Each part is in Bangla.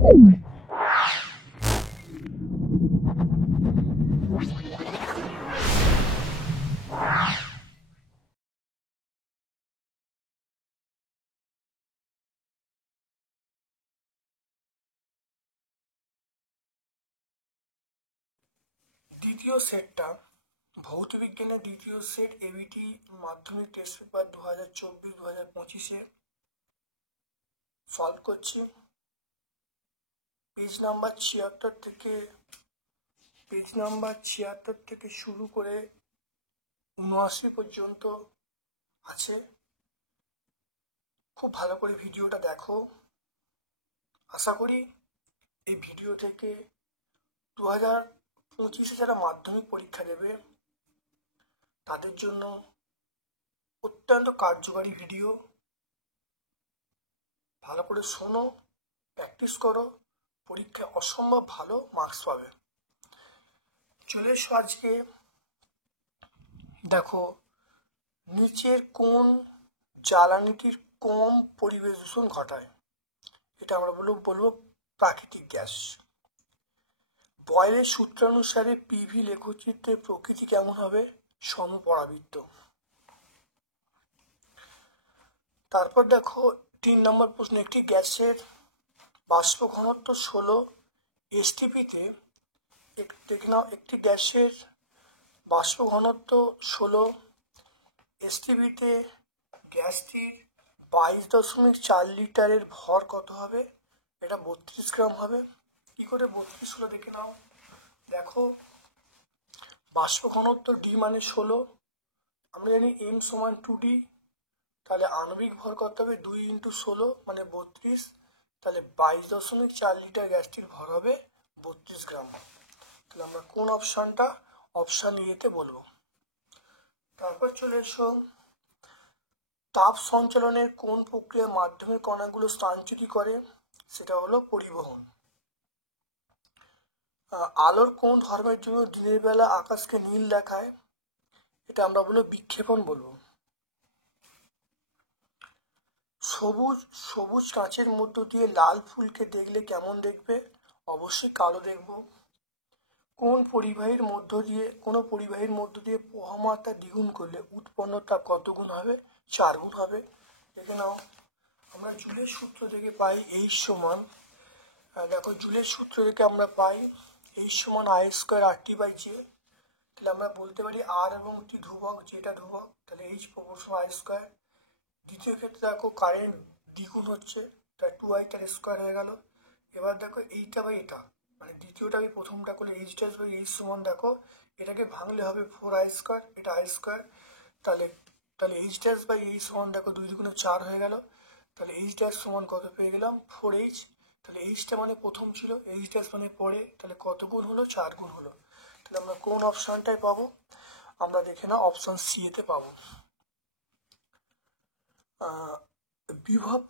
দ্বিতীয় সেটটা ভৌতবিজ্ঞানের দ্বিতীয় সেট এবিটি মাধ্যমিক টেস্ট পেপার 2024-2025 সলভ করছি। পেজ নাম্বার 76 থেকে শুরু করে 79 পর্যন্ত আছে। খুব ভালো করে ভিডিওটা দেখো। আশা করি এই ভিডিও থেকে 2025 যারা মাধ্যমিক পরীক্ষা দেবে তাদের জন্য অত্যন্ত কার্যকারী ভিডিও। ভালো করে শোনো, প্র্যাকটিস করো, পরীক্ষায় অসম্ভব ভালো মার্কস পাবে। চলে এসো আজকে। দেখো, নিচের কোন জ্বালানিটির কম পরিবেশ দূষণ ঘটায়? এটা আমরা বলবো প্রাকৃতিক গ্যাস। বয়েলের সূত্রানুসারে পিভি লেখচিত্রের প্রকৃতি কেমন হবে? সমপরাবৃত্ত। তারপর দেখো 3 নম্বর প্রশ্ন, একটি গ্যাসের বাষ্প ঘনত্ব 16 এসটিপিতে, দেখে নাও, একটি গ্যাসের বাষ্প ঘনত্ব 16 এসটিপিতে গ্যাসটির 22.4 লিটারের ভর কত হবে? এটা 32 গ্রাম হবে। কি করে 32 হলো দেখে নাও। দেখো, বাষ্প ঘনত্ব ডি মানে 16, আমরা জানি এম সমান 2D, তাহলে আণবিক ভর কত হবে? 2 × 16 মানে 32, তাহলে 22.4 লিটার গ্যাসটির ভর হবে 32 গ্রাম। তাহলে আমরা কোন অপশানটা অপশান এতে বলবো। তারপর চলে এসো, তাপ সঞ্চালনের কোন প্রক্রিয়ার মাধ্যমে কণাগুলো স্থানচ্যুতি করে? সেটা হলো পরিবহন। আলোর কোন ধর্মের জন্য দিনের বেলা আকাশকে নীল দেখায়? এটা আমরা বলবো বিক্ষেপণ বলবো। সবুজ কাঁচের মধ্য দিয়ে লাল ফুলকে দেখলে কেমন দেখবে? অবশ্যই কালো দেখব। কোনো পরিবাহীর মধ্য দিয়ে প্রবাহমাত্রা দ্বিগুণ করলে উৎপন্ন তাপ কত গুণ হবে? 4 গুণ হবে। দেখে নাও, আমরা জুলের সূত্র থেকে পাই H সমান, দেখো জুলের সূত্র থেকে আমরা পাই H সমান I²RT/J। তাহলে আমরা বলতে পারি আর এবং টি ধ্রুবক, যেটা ধ্রুবক, তাহলে H = I²। দ্বিতীয় ক্ষেত্রে দেখো কারেন্ট দ্বিগুণ হচ্ছে, তাহলে 2I তার স্কোয়ার হয়ে গেল। এবার দেখো এইটা বা এটা, মানে দ্বিতীয়টা আমি প্রথমটা করলে H' সমান, দেখো এটাকে ভাঙলে হবে 4I², এটা I², তাহলে H' সমান দেখো 2 × 4 হয়ে গেল। তাহলে H' সমান কত পেয়ে গেলাম? 4H। তাহলে Hটা মানে প্রথম ছিল, H' মানে পরে, তাহলে কত গুণ হলো? 4 গুণ হলো। তাহলে আমরা কোন অপশানটায় পাবো? আমরা দেখে নাও অপশান সি এতে পাবো। বিভব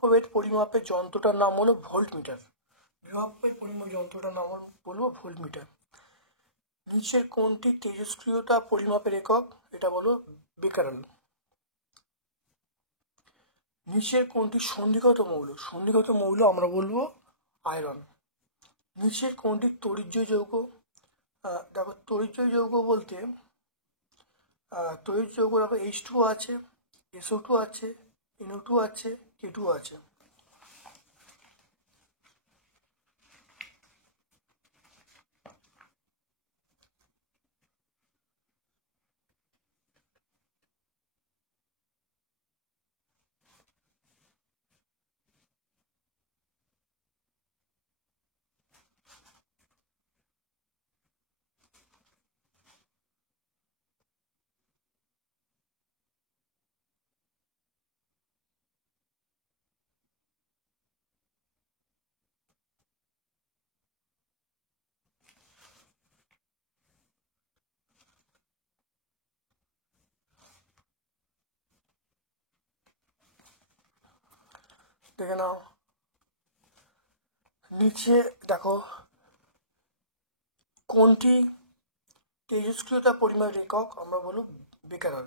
প্রভেদ পরিমাপের যন্ত্রটার নাম হলো ভোল্টমিটার। বিভব প্রভেদ পরিমাপ যন্ত্রটার নাম বলবো ভোল্টমিটার। নিচের কোনটি তেজস্ক্রিয়তা পরিমাপের একক? এটা বলো বেকারেল। নিচের কোনটি সন্ধিগত মৌল? সন্ধিগত মৌল আমরা বলবো আয়রন। নিচের কোনটি তড়িৎজয়ী যৌগ? দেখো তড়িৎজয়ী যৌগ বলতে তড়িৎ যৌগ দেখো H2O আছে, SO2 আছে, NO2 আছে, K2 আছে। দেখে নাও, নিচে দেখো কোনটি তেজস্ক্রিয়তা পরিমাপের একক? আমরা বলবো বেকারেল।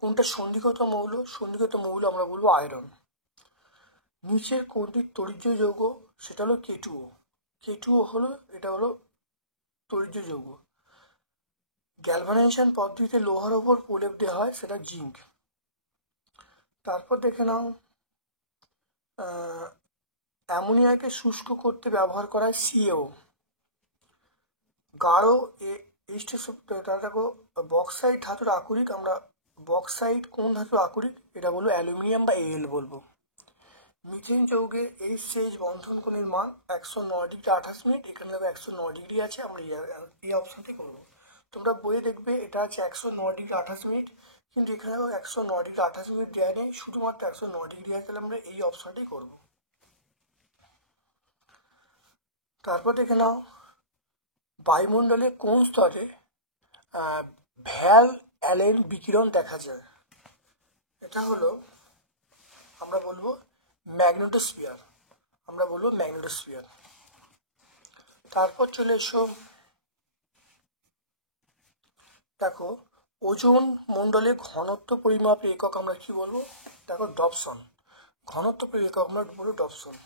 কোনটা সন্ধিগত মৌল? সন্ধিগত মৌল আমরা বলবো আয়রন। নিচের কোনটি তড়িৎজয়ী যৌগ? সেটা হলো K2O। K2O হলো, এটা হলো তড়িৎ যৌগ। গ্যালভানাইজেশন পদ্ধতিতে লোহার ওপর প্রলেপ দেওয়া হয়, সেটা জিঙ্ক। তারপর দেখে নাও অ্যামোনিয়াকে শুষ্ক করতে ব্যবহার করা হয় CaO। গাঢ় দেখো বক্সাইট ধাতুর আকরিক, আমরা বক্সাইট কোন ধাতুর আকরিক এটা বলবো অ্যালুমিনিয়াম বা Al বলবো। মিথেন যৌগের HCH বন্ধন কোণের মান 109°28'। এখানে দেখো 109° আছে, আমরা এই অপশনটি করবো। তোমরা বইয়ে দেখবে এটা আছে 109°28', কিন্তু এখানে 109°28' দেওয়া নেই, শুধুমাত্র 109° আছে, তাহলে আমরা এই অপশনটি করব। তারপর দেখে নাও বায়ুমণ্ডলে কোন স্তরে ভ্যাল অ্যালেন বিকিরণ দেখা যায়? এটা হলো আমরা বলবো ম্যাগনেটোস্ফিয়ার, আমরা বলবো ম্যাগনেটোস্ফিয়ার। তারপর চলে এসো দেখো ওজোন মণ্ডলে ঘনত্ব পরিমাপের একক আমরা কি বলবো? দেখো ডবসন। ঘনত্ব পরিমাপের একক আমরা বলবো ডবসন।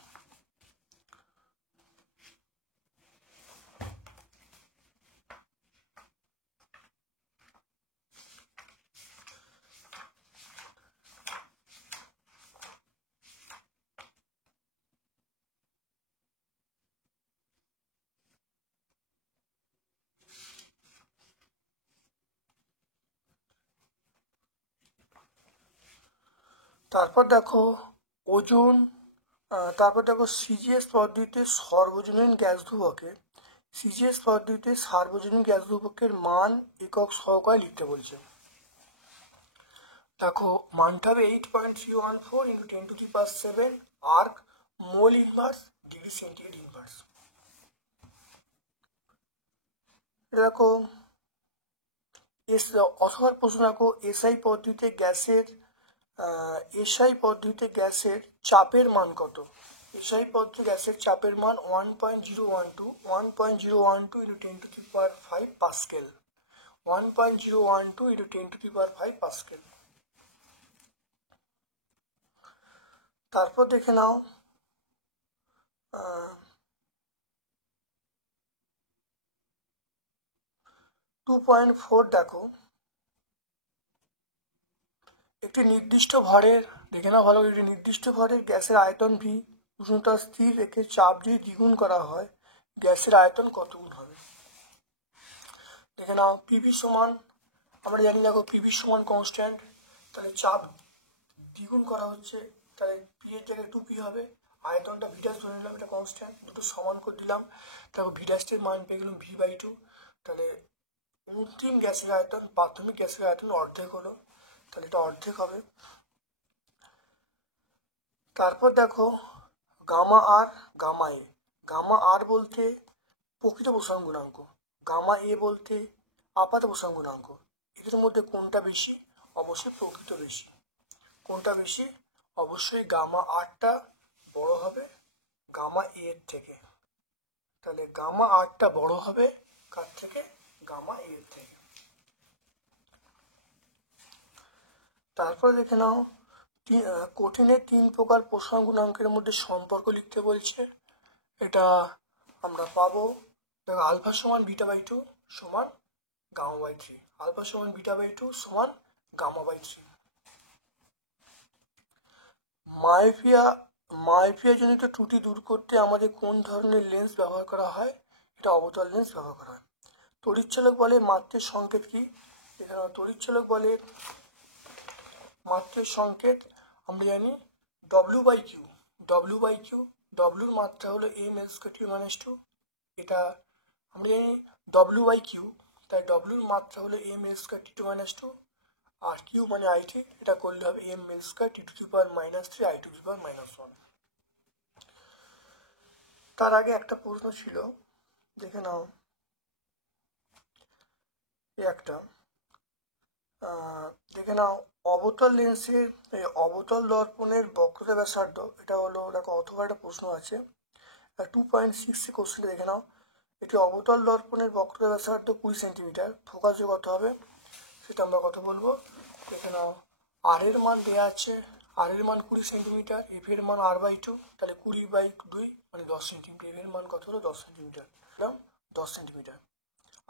তারপর দেখো ওজোন, তারপর দেখো সিজিএস পদ্ধতিতে সার্বজনীন গ্যাস ধ্রুবকে, সিজিএস পদ্ধতিতে সার্বজনীন গ্যাস ধ্রুবকের মান একক সহকারে লিখতে বলছে। দেখো মানটা হবে 8.314 × 10⁷ erg mole inverse degree centigrade inverse. দেখো অথবা প্রশ্ন দেখো এসআই পদ্ধতিতে গ্যাসের চাপের মান কত? এসআই পদ্ধতি গ্যাসের চাপের মান 1.012 × 10⁵ পাস্কেল, 1.012 × 10⁵ পাস্কেল। তারপর দেখে নাও 2.4 দেখো একটি নির্দিষ্ট ভরের, দেখে নাও ভালো, একটি নির্দিষ্ট ভরের গ্যাসের আয়তন V উষ্ণতা স্থির রেখে চাপ যদি দ্বিগুণ করা হয় গ্যাসের আয়তন কত গুণ হবে? দেখে নাও পিভি সমান, আমরা জানি দেখো পিভি সমান কনস্ট্যান্ট, তাহলে চাপ দ্বিগুণ করা হচ্ছে, তাহলে পি এর জায়গায় 2p হবে। আয়তনটা ভিডাস ধরে নিলাম, এটা কনস্ট্যান্ট, দুটো সমান করে দিলাম, দেখো ভিডাসটির মান পেয়ে গেলাম V/2, তাহলে অন্তিম গ্যাসের আয়তন প্রাথমিক গ্যাসের আয়তন অর্ধেক হলো, তাহলে এটা অর্ধেক হবে। তারপর দেখো গামা আর গামা এ, গামা আর বলতে প্রকৃত প্রসারণ গুণাঙ্ক, গামা এ বলতে আপাত প্রসারণ গুণাঙ্ক, এদের মধ্যে কোনটা বেশি? অবশ্যই প্রকৃত বেশি। কোনটা বেশি? অবশ্যই গামা আরটা বড় হবে গামা এর থেকে, তাহলে গামা আরটা বড় হবে কার থেকে? গামা এর থেকে। তারপর দেখে নাও কঠিনের 3 প্রকার প্রসারণ গুণাঙ্কের মধ্যে সম্পর্ক লিখতে বলছে, এটা আমরা পাবো দেখো আলফা সমান β/2 সমান γ/3, আলফা সমান β/2 সমান γ/3। মায়োপিয়া জনিত ত্রুটি দূর করতে আমাদের কোন ধরনের লেন্স ব্যবহার করা হয়? এটা অবতল লেন্স ব্যবহার করা হয়। তড়িৎচালক বলের মাত্রের সংকেত কি? এখানে তড়িৎচালক বলের মাত্রের সংকেত আমরা জানি W/Q, Wর মাত্রা হলো m²T2, এটা আমরা জানি W/Q, তাই Wর মাত্রা হলো m²T2, আর Q মানে IT, এটা করলে হবে m²T⁻³ I⁻⁻1। তার আগে একটা প্রশ্ন ছিল, দেখে নাও একটা, দেখে নাও অবতল লেন্সের অবতল দর্পণের বক্রতা ব্যাসার্ধ, এটা হলো দেখো অথবা একটা প্রশ্ন আছে 2.6 কোশ্চেন দেখে নাও, এটি অবতল দর্পণের বক্রতা ব্যাসার্ধ 20 সেন্টিমিটার, ফোকাসে কত হবে সেটা আমরা কথা বলবো। দেখে নাও আর এর মান দেওয়া আছে, আর এর মান 20 সেন্টিমিটার, এফ এর মান r/2, তাহলে 20/2 মানে 10 সেন্টিমিটার, এর মান কত হলো 10 সেন্টিমিটার, 10 সেন্টিমিটার।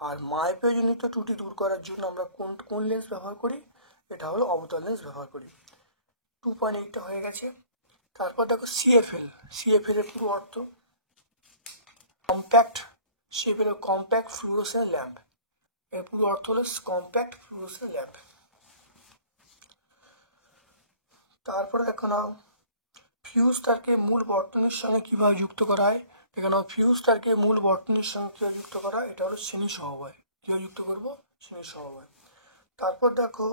আর মাইপেজনিত ত্রুটি দূর করার জন্য আমরা কোন লেন্স ব্যবহার করি, এটা হলো অবতল লেন্স ব্যবহার করি। 2.8টা হয়ে গেছে। তারপর দেখো সিএফএল, সিএফএল এর পুরো অর্থ কম্প্যাক্ট, সিএফএল এর কম্প্যাক্ট ফ্লুরোসেন্ট ল্যাম্প, এর পুরো অর্থ হলো কম্প্যাক্ট ফ্লুরোসেন্ট ল্যাম্প। তারপরে দেখো না ফিউজ তারকে মূল বর্তনীর সঙ্গে কিভাবে যুক্ত করা হয়। এখানে ফিউজ তারকে মূল বর্তনীর সঙ্গে কিভাবে যুক্ত করা, এটা হলো শ্রেণী সমবায়, কিভাবে যুক্ত করব, শ্রেণী সমবায়। তারপর দেখো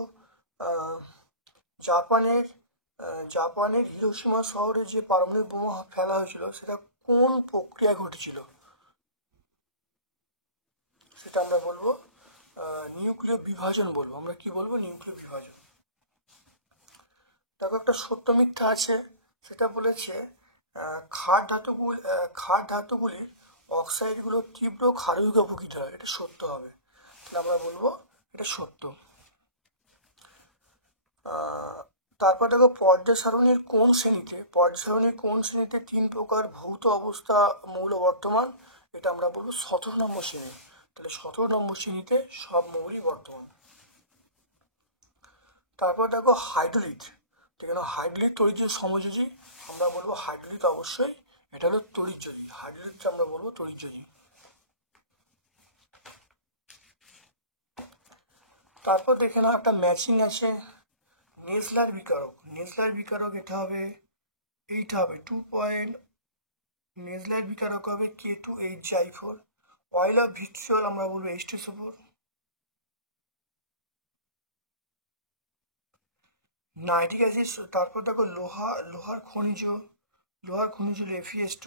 জাপানের হিরোশিমা শহরে যে পারমাণবিক বোমা ফেলা হয়েছিল সেটা কোন প্রক্রিয়া ঘটেছিল, সেটা আমরা বলবো নিউক্লিয় বিভাজন বলবো, আমরা কি বলবো, নিউক্লিয় বিভাজন। দেখো একটা সত্য মিথ্যা আছে, সেটা বলেছে ক্ষার ধাতুগুলির অক্সাইডগুলো তীব্র ক্ষারযুগে প্রকৃত হয়, এটা সত্য হবে, তাহলে আমরা বলবো এটা সত্য। তারপর দেখো পর্যায় সারণীর কোন শ্রেণীতে 3 প্রকার ভৌত অবস্থা মৌল বর্তমান, এটা আমরা বলবো 17 নম্বর শ্রেণী, তাহলে 17 নম্বর শ্রেণীতে সব মৌলই বর্তমান। তারপর দেখো হাইড্রোলিথ, এখানে হাইড্রোলিক তড়িৎ সমযোজী, আমরা বলবো হাইড্রোলিথ অবশ্যই, এটা হলো তড়িৎযোজী, হাইড্রোলিথ আমরা বলবো তড়িৎযোজী। তারপর দেখে নাও একটা ম্যাচিং আছে, নেজলার বিকারক, এটা হবে 2 নেজলার বিকারক হবে K2H4, অয়েল অফ ভিট্রিয়ল আমরা বলবো H2SO4, নাইট্রিক অ্যাসিড। তারপর দেখো লোহার খনিজ হলো FeS2।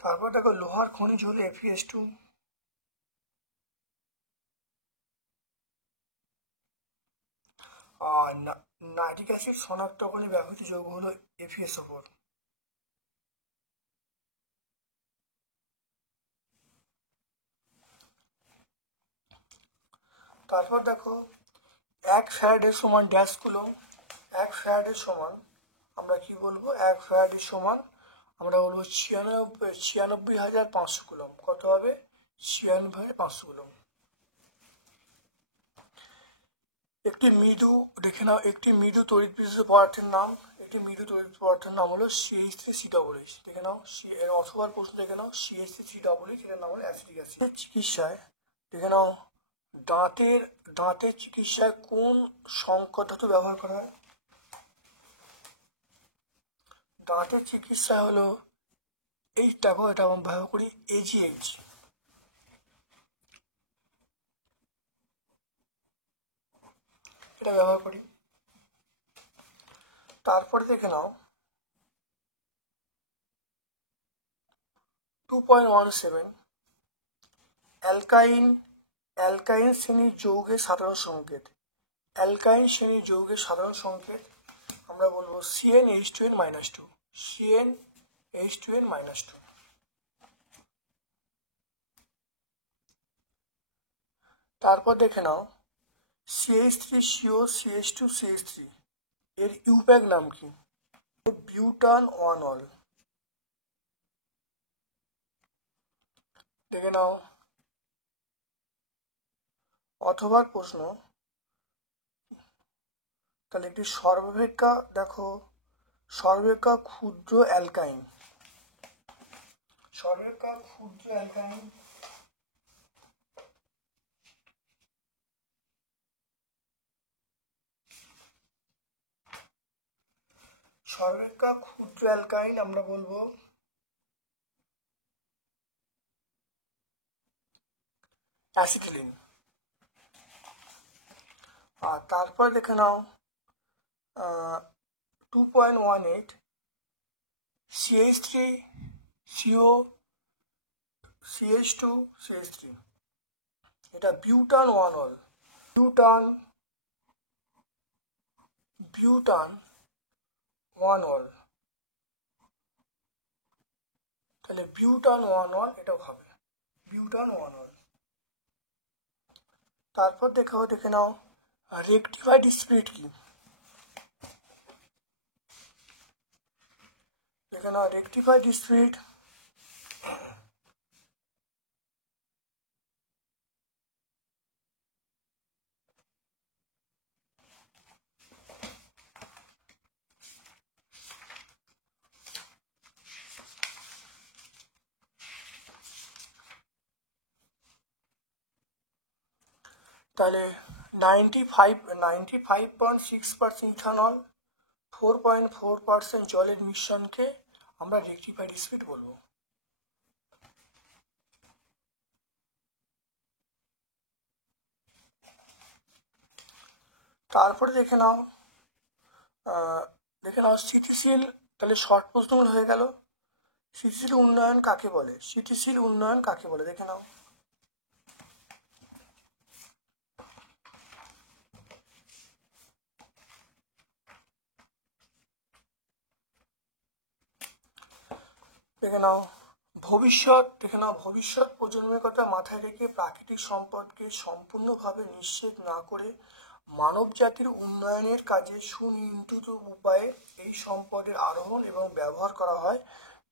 তারপর দেখো লোহার খনিজ হলো FeS2। আর নাইট্রিক অ্যাসিড শনাক্তকরণে ব্যবহৃত যৌগ হলো FeSO4। তারপর দেখো 1 ফ্যারাডের সমান ড্যাশ কুলম্ব, 1 ফ্যারাডের সমান আমরা কি বলবো, 1 ফ্যারাডের সমান আমরা বলবো 96,500 কুলম্ব, কত হবে 96,500 কুলম্ব। দেখে নাও একটি মৃদু তড়িৎ বিশিষ্ট পদার্থের নাম, হলো CH3COOH, দেখে নাও এর অথবা প্রশ্ন দেখে নাও CH3COOH, এর নাম হলো অ্যাসিটিক অ্যাসিড। চিকিৎসায় দেখে নাও দাঁতের চিকিৎসায় কোন সংকর ধাতু ব্যবহার করা হয়, দাঁতের চিকিৎসা হলো এটা আমরা ব্যবহার করি AgH, এটা ব্যবহার করি। তারপরে দেখে নাও 2.17 অ্যালকাইন শ্রেণীর যৌগের সাধারণ সংকেত, আমরা বলবো CnH2n-2, CnH2n-2। তারপর দেখে নাও CH3CO CH2CH3 এর ইউপ্যাক নাম কি, বিউটান 1-অল, দেখে নাও। অথবা প্রশ্ন, তাহলে একটি সর্বাপেক্ষা ক্ষুদ্র অ্যালকাইন, সর্বাপেক্ষা ক্ষুদ্র অ্যালকাইন আমরা বলবো অ্যাসিটিলিন। আর তারপর দেখে নাও 2.18 CH3CO CH2CH3, এটা বিউটান 1-অল, বিউটান 1-অল, তাহলে বিউটান 1-অল এটাও হবে। বিউটান 1 তারপর দেখে নাও রেকটিফাইড স্পিরিট কি। দেখে নাও রেকটিফাইড স্পিরিট তাহলে 95.6% ইথানল 4.4% জলের মিশ্রণকে আমরা রেকটিফাইড স্পিরিট বলবো। তারপরে দেখে নাও স্থিতিশীল, তাহলে শর্ট প্রশ্নগুলো হয়ে গেল। স্থিতিশীল উন্নয়ন কাকে বলে? স্থিতিশীল উন্নয়ন কাকে বলে দেখে নাও। ভবিষ্যৎ প্রজন্মের কথা মাথায় রেখে প্রাকৃতিক সম্পদকে সম্পূর্ণভাবে নিঃশেষ না করে মানব জাতির উন্নয়নের কাজে সুনিয়ন্ত্রিত উপায়ে এই সম্পদের আরোহণ এবং ব্যবহার করা হয়,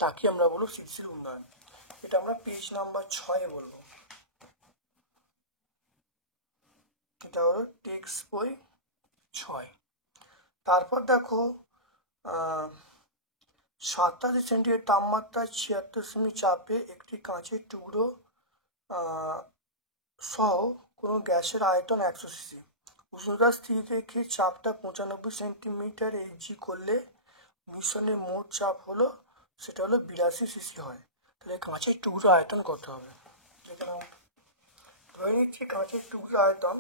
তাকে আমরা বলবো স্থিতিশীল উন্নয়ন। এটা আমরা পেজ নাম্বার 6 বলবো। এটা হলো টেক্সট বই 6। তারপর দেখো 87 সেন্টিগ্রেড তাপমাত্রায় 76 সেমি চাপে একটি কাঁচের টুকরো সহ কোনো গ্যাসের আয়তন 100 সিসি। উষ্ণতা স্থির রেখে চাপটা 95 সেন্টিমিটার এইচজি করলে মিশ্রণের মোট চাপ হলো 82 সিসি হয়। তাহলে কাঁচের টুকরো আয়তন কত হবে? ধরে নিচ্ছি কাঁচের টুকরো আয়তন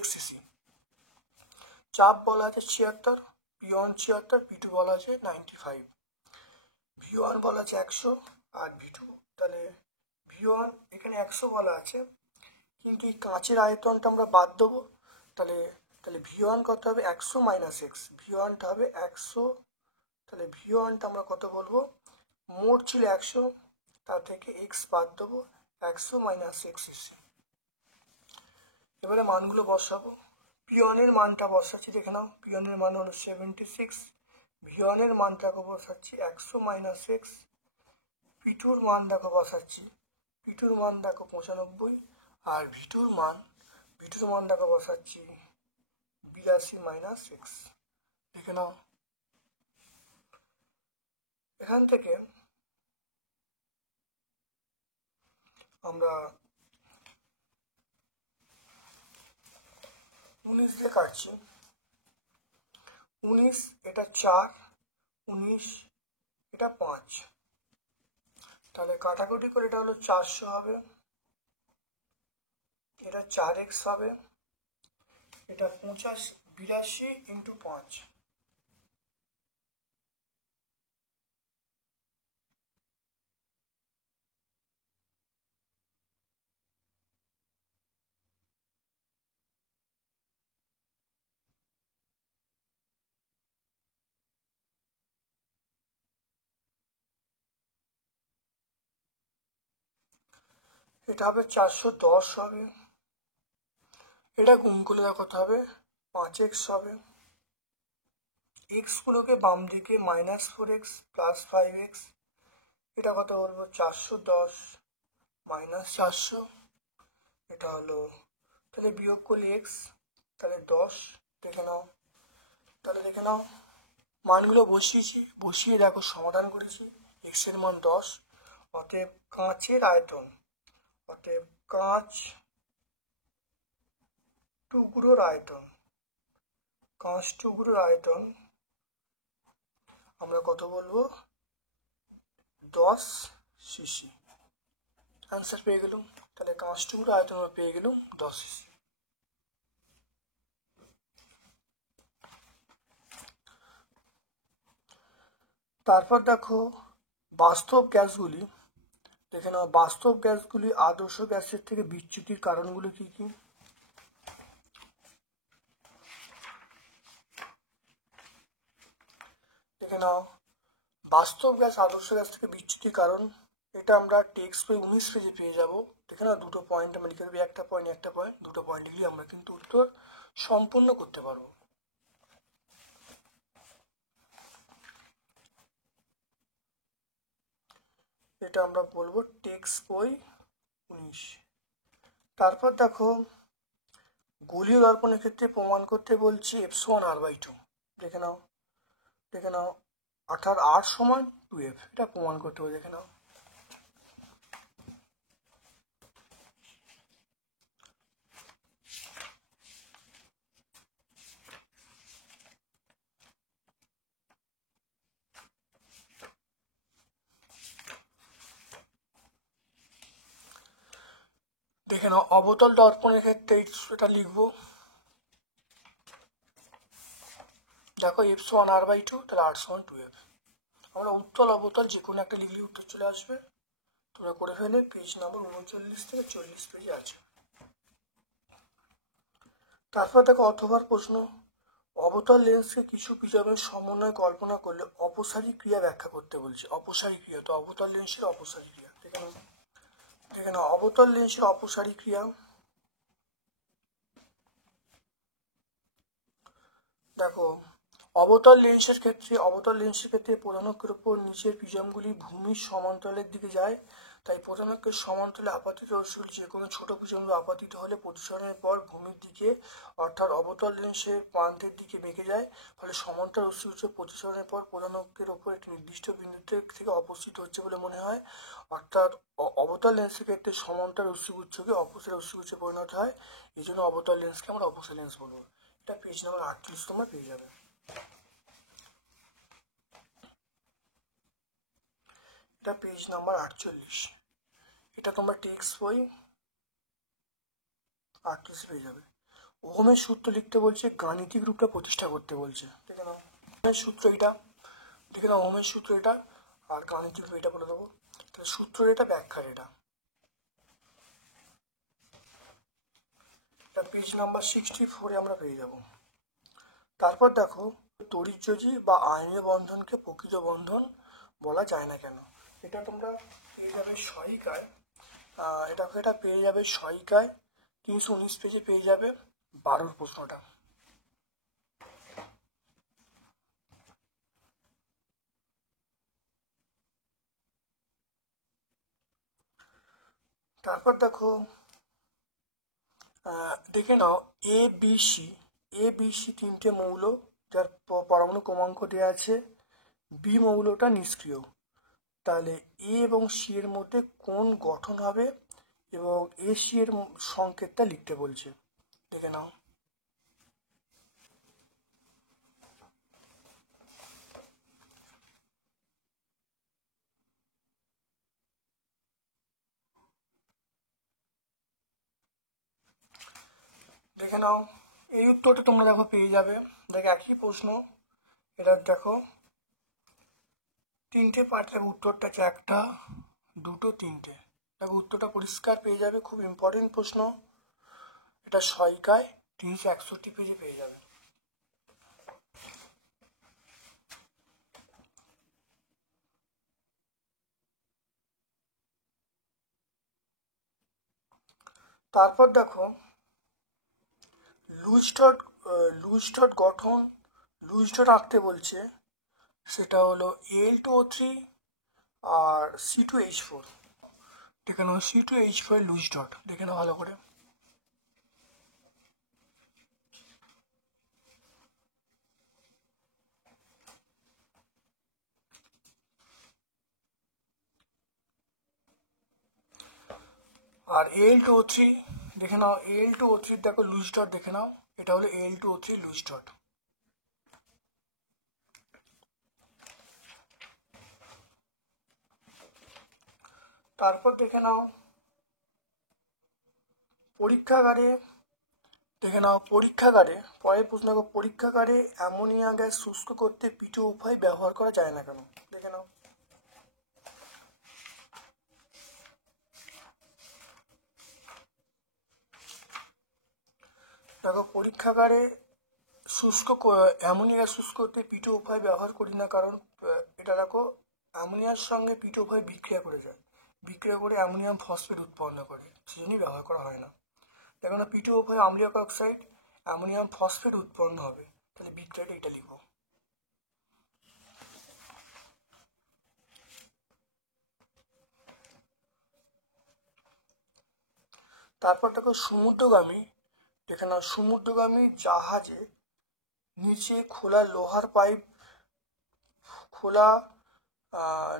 x সিসি, চাপ বলা আছে 76, P1 76, P2 বলা আছে 95, V1 বলা আছে 100 আর V2, তাহলে V1 এখানে 100 বলা আছে, কিন্তু এই কাঁচের আয়তনটা আমরা বাদ দেবো, তাহলে V1 কত হবে? 100 মাইনাস x, V1টা হবে 100, তাহলে V1টা আমরা কত বলবো? মোট ছিল 100, তার থেকে x বাদ দেবো, 100 মাইনাস x এসে। এবারে মানগুলো বসাবো। P1 এর মানটা বসাচ্ছি, দেখে নাও P1 এর মান হলো 76, V1 এর মানটাকে বসাচ্ছি 100 মাইনাস x, P2 র মান দেখো বসাচ্ছি, P2 র মান দেখো 95, আর V2 র মান দেখো বসাচ্ছি 82 মাইনাস x। দেখে নাও এখান থেকে আমরা 19 দিয়ে কাটছি, 19 এটা 4, 19 এটা 5, তাহলে কাটাকুটি করে এটা হলো 400 হবে, এটা 4x হবে, এটা 82 ইন্টু 5, এটা হবে 410 হবে, এটা গুণ করলে কত হবে? 5x হবে, x গুলোকে বাম দিকে -4x প্লাস 5x, এটা কত বলবো? 410 মাইনাস 400, এটা হলো, তাহলে বিয়োগ করলে x, তাহলে 10। দেখে নাও, তাহলে দেখে নাও মানগুলো বসিয়েছি, বসিয়ে দেখো সমাধান করেছি, x এর মান 10, অতএব কাঁচের আয়তন, অতএব কাঁচ টুকরোর আয়তন আমরা কত বলবো? 10 সিসি। অ্যান্সার পেয়ে গেলাম, তাহলে কাঁচ টুকরোর আয়তন আমরা পেয়ে গেলাম 10 সিসি। তারপর দেখো বাস্তব গ্যাসগুলি, দেখে নাও বাস্তব গ্যাসগুলি আদর্শ গ্যাসের থেকে বিচ্যুতির কারণগুলো কি কি? দেখে নাও বাস্তব গ্যাস আদর্শ গ্যাস থেকে বিচ্যুতির কারণ, এটা আমরা টেক্সট বই 19 পেজে পেয়ে যাব। দেখে না, দুটো পয়েন্ট আমরা লিখে দেবো, একটা পয়েন্ট, দুটো পয়েন্ট লিখলে আমরা কিন্তু উত্তর সম্পূর্ণ করতে পারবো। এটা আমরা বলবো টেক্সট বই 19। তারপর দেখো, গোলীয় দর্পণের ক্ষেত্রে প্রমাণ করতে বলছি f1r/2। দেখে নাও, অর্থাৎ r সমান 2f, এটা প্রমাণ করতে হবে। দেখে নাও, অবতল দর্পণের ক্ষেত্রে এটা লিখবো, দেখো f1r/2, তাহলে r সমান 2f। আমরা উত্তল অবতল যে কোনো একটা লিখলে উত্তর চলে আসবে। তোমরা করে ফেলে, পেজ নম্বর 39 থেকে 40 পেজে আছে। তারপর দেখো অথবার প্রশ্ন, অবতল লেন্সকে কিছু প্রিজমের সমন্বয় কল্পনা করলে অপসারী ক্রিয়া ব্যাখ্যা করতে বলছে। অপসারী ক্রিয়া, তো অবতল লেন্সের অপসারী ক্রিয়া দেখে নাও, অবতল লেন্সের অপসারী ক্রিয়া। দেখো, অবতল লেন্সের ক্ষেত্রে প্রধানকের উপর নিচের প্রিজমগুলি ভূমির সমান্তরালের দিকে যায়। তাই প্রধানকের সমান্তরালে আপাতিত রশ্মি যে কোনো ছোট প্রিজমগুলো আপাতিত হলে প্রতিসরণের পর ভূমির দিকে, অর্থাৎ অবতল লেন্সের প্রান্তের দিকে বেঁকে যায়। ফলে সমান্তরাল রশ্মি প্রতিসরণের পর প্রধানকের ওপর একটি নির্দিষ্ট বিন্দুতে থেকে অবস্থিত হচ্ছে বলে মনে হয়। অর্থাৎ অবতল লেন্সের ক্ষেত্রে সমান্তরাল রশ্মিগুচ্ছকে অপসারী রশ্মিগুচ্ছে পরিণত হয়। এই জন্য অবতল লেন্সকে আমরা অপসারী লেন্স বলবো। এটা পেজ নাম্বার 38 তোমরা পেয়ে যাবে। এটা পেজ নাম্বার 48, এটা তোমরা টেক্সট বই 38 পেয়ে যাবে। ওহমের সূত্র লিখতে বলছে, গাণিতিক রূপটা প্রতিষ্ঠা করতে বলছে। দেখে নাও, ওহমের সূত্র এটা, ওহমের সূত্র এটা, আর গাণিতিক রূপ এটা বলে দেবো। তাহলে সূত্র এটা, ব্যাখ্যা এটা। এটা পেজ নাম্বার 64 আমরা পেয়ে যাব। তারপর দেখো, তড়িৎযোজী বা আয়নীয় বন্ধনকে প্রকৃত বন্ধন বলা যায় না কেন? এটা তোমরা পেয়ে যাবে সহায়িকায়, এটা পেয়ে যাবে সহায়িকায় 319 পেজে পেয়ে যাবে 12 প্রশ্নটা। তারপর দেখো, দেখে নাও, এ বি সি তিনটে মৌল, যার পরমাণু ক্রমাঙ্ক দেওয়া আছে। বি মৌলটা নিষ্ক্রিয়। তাহলে এ এবং সি এর মধ্যে কোন গঠন হবে এবং এ সি এর সংকেতটা লিখতে বলছে। দেখে নাও, এই উত্তরটা তোমরা দেখো পেয়ে যাবে। দেখো একই প্রশ্ন, এটা দেখো তিনটে পার্ট থাকে, উত্তরটা আছে 1, 2, 3। দেখো উত্তরটা পরিষ্কার পেয়ে যাবে, খুব ইম্পর্টেন্ট প্রশ্ন। এটা সহায়িকায় 361 পেজে পেয়ে যাবে। তারপর দেখো, লুজ ডট গঠন, লুজ ডট আঁকতে বলছে। সেটা হলো Al2O3 আর C2H4। দেখে নাও, C2H4 লুজ ডট, দেখে নাও ভালো করে। আর Al2O3 দেখে নাও, Al2O3 দেখো লুজ ডট, দেখে নাও এটা হলো Al2O3 লুজ ডট। তারপর দেখে নাও, পরীক্ষাগারে পরের প্রশ্ন, পরীক্ষাগারে অ্যামোনিয়া গ্যাস শুষ্ক করতে পিটো উপায় ব্যবহার করা যায় না কেন? দেখে নাও, দেখো পরীক্ষাগারে অ্যামোনিয়া শুষ্ক করতে পিটো উপায় ব্যবহার করি না, কারণ এটা দেখো অ্যামোনিয়ার সঙ্গে পিটো উপায় বিক্রিয়া করে যায়। বিক্রিয়া করে অ্যামোনিয়াম ফসফেট উৎপন্ন করে, সেজন্যই ব্যবহার করা হয় না। দেখো না, P2O5 আম্লিয়ক অক্সাইড, অ্যামোনিয়াম ফসফেট উৎপন্ন হবে, তাহলে বিক্রিয়াটা এটা লিখবো। তারপর দেখো সমুদ্রগামী, দেখে নাও সমুদ্রগামী জাহাজে নিচে খোলা লোহার পাইপ, খোলা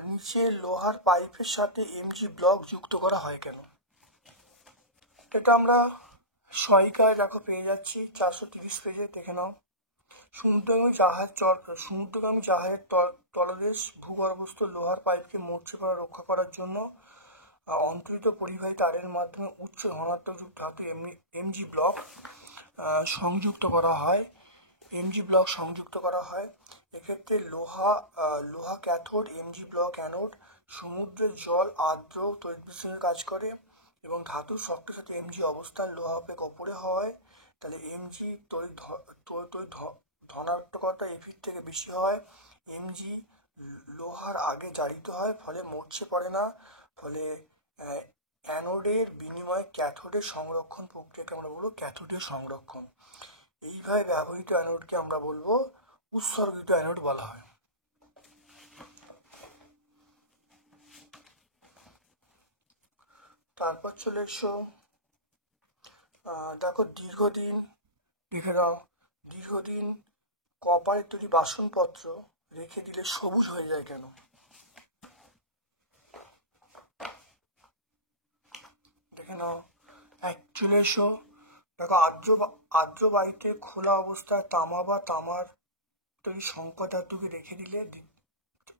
নিচে লোহার পাইপের সাথে এমজি ব্লক যুক্ত করা হয় কেন? এটা আমরা সহায়িকায় দেখো পেয়ে যাচ্ছি 430 পেজে, দেখে নাও। সমুদ্রগামী জাহাজের তলদেশ ভূগর্ভস্থ লোহার পাইপকে মরচে পড়া রক্ষা করার জন্য অন্তরিত পরিবাহী তারের মাধ্যমে উচ্চ ধনাত্মকযুক্ত ধাতু এমজি ব্লক সংযুক্ত করা হয়। এক্ষেত্রে লোহা ক্যাথোড, এমজি ব্লক অ্যানোড। সমুদ্রের জল আর্দ্র তড়িৎ কাজ করে এবং ধাতুর শক্তির সাথে এমজি অবস্থান লোহা অপেক্ষা ওপরে হওয়ায় তাহলে এমজি ধনাত্মকতা এফির থেকে বেশি হয়। এমজি লোহার আগে জারিত হয়, ফলে মরচে পড়ে না, ফলে অ্যানোডের বিনিময়ে ক্যাথোডের সংরক্ষণ প্রক্রিয়াকে আমরা বলবো ক্যাথোডের সংরক্ষণ। এইভাবে ব্যবহৃত অ্যানোডকে আমরা বলবো উৎসর্গিত অ্যানোড বলা হয়। তারপর চলে এসো, দেখো দীর্ঘদিন, লিখে দাও, দীর্ঘদিন কপারের তৈরি বাসনপত্র রেখে দিলে সবুজ হয়ে যায় কেন? দেখে নাও, চলে এসো, দেখো আর্দ্র বায়ুতে খোলা অবস্থায় তামা বা তামার তৈরি সংকর ধাতুকে রেখে দিলে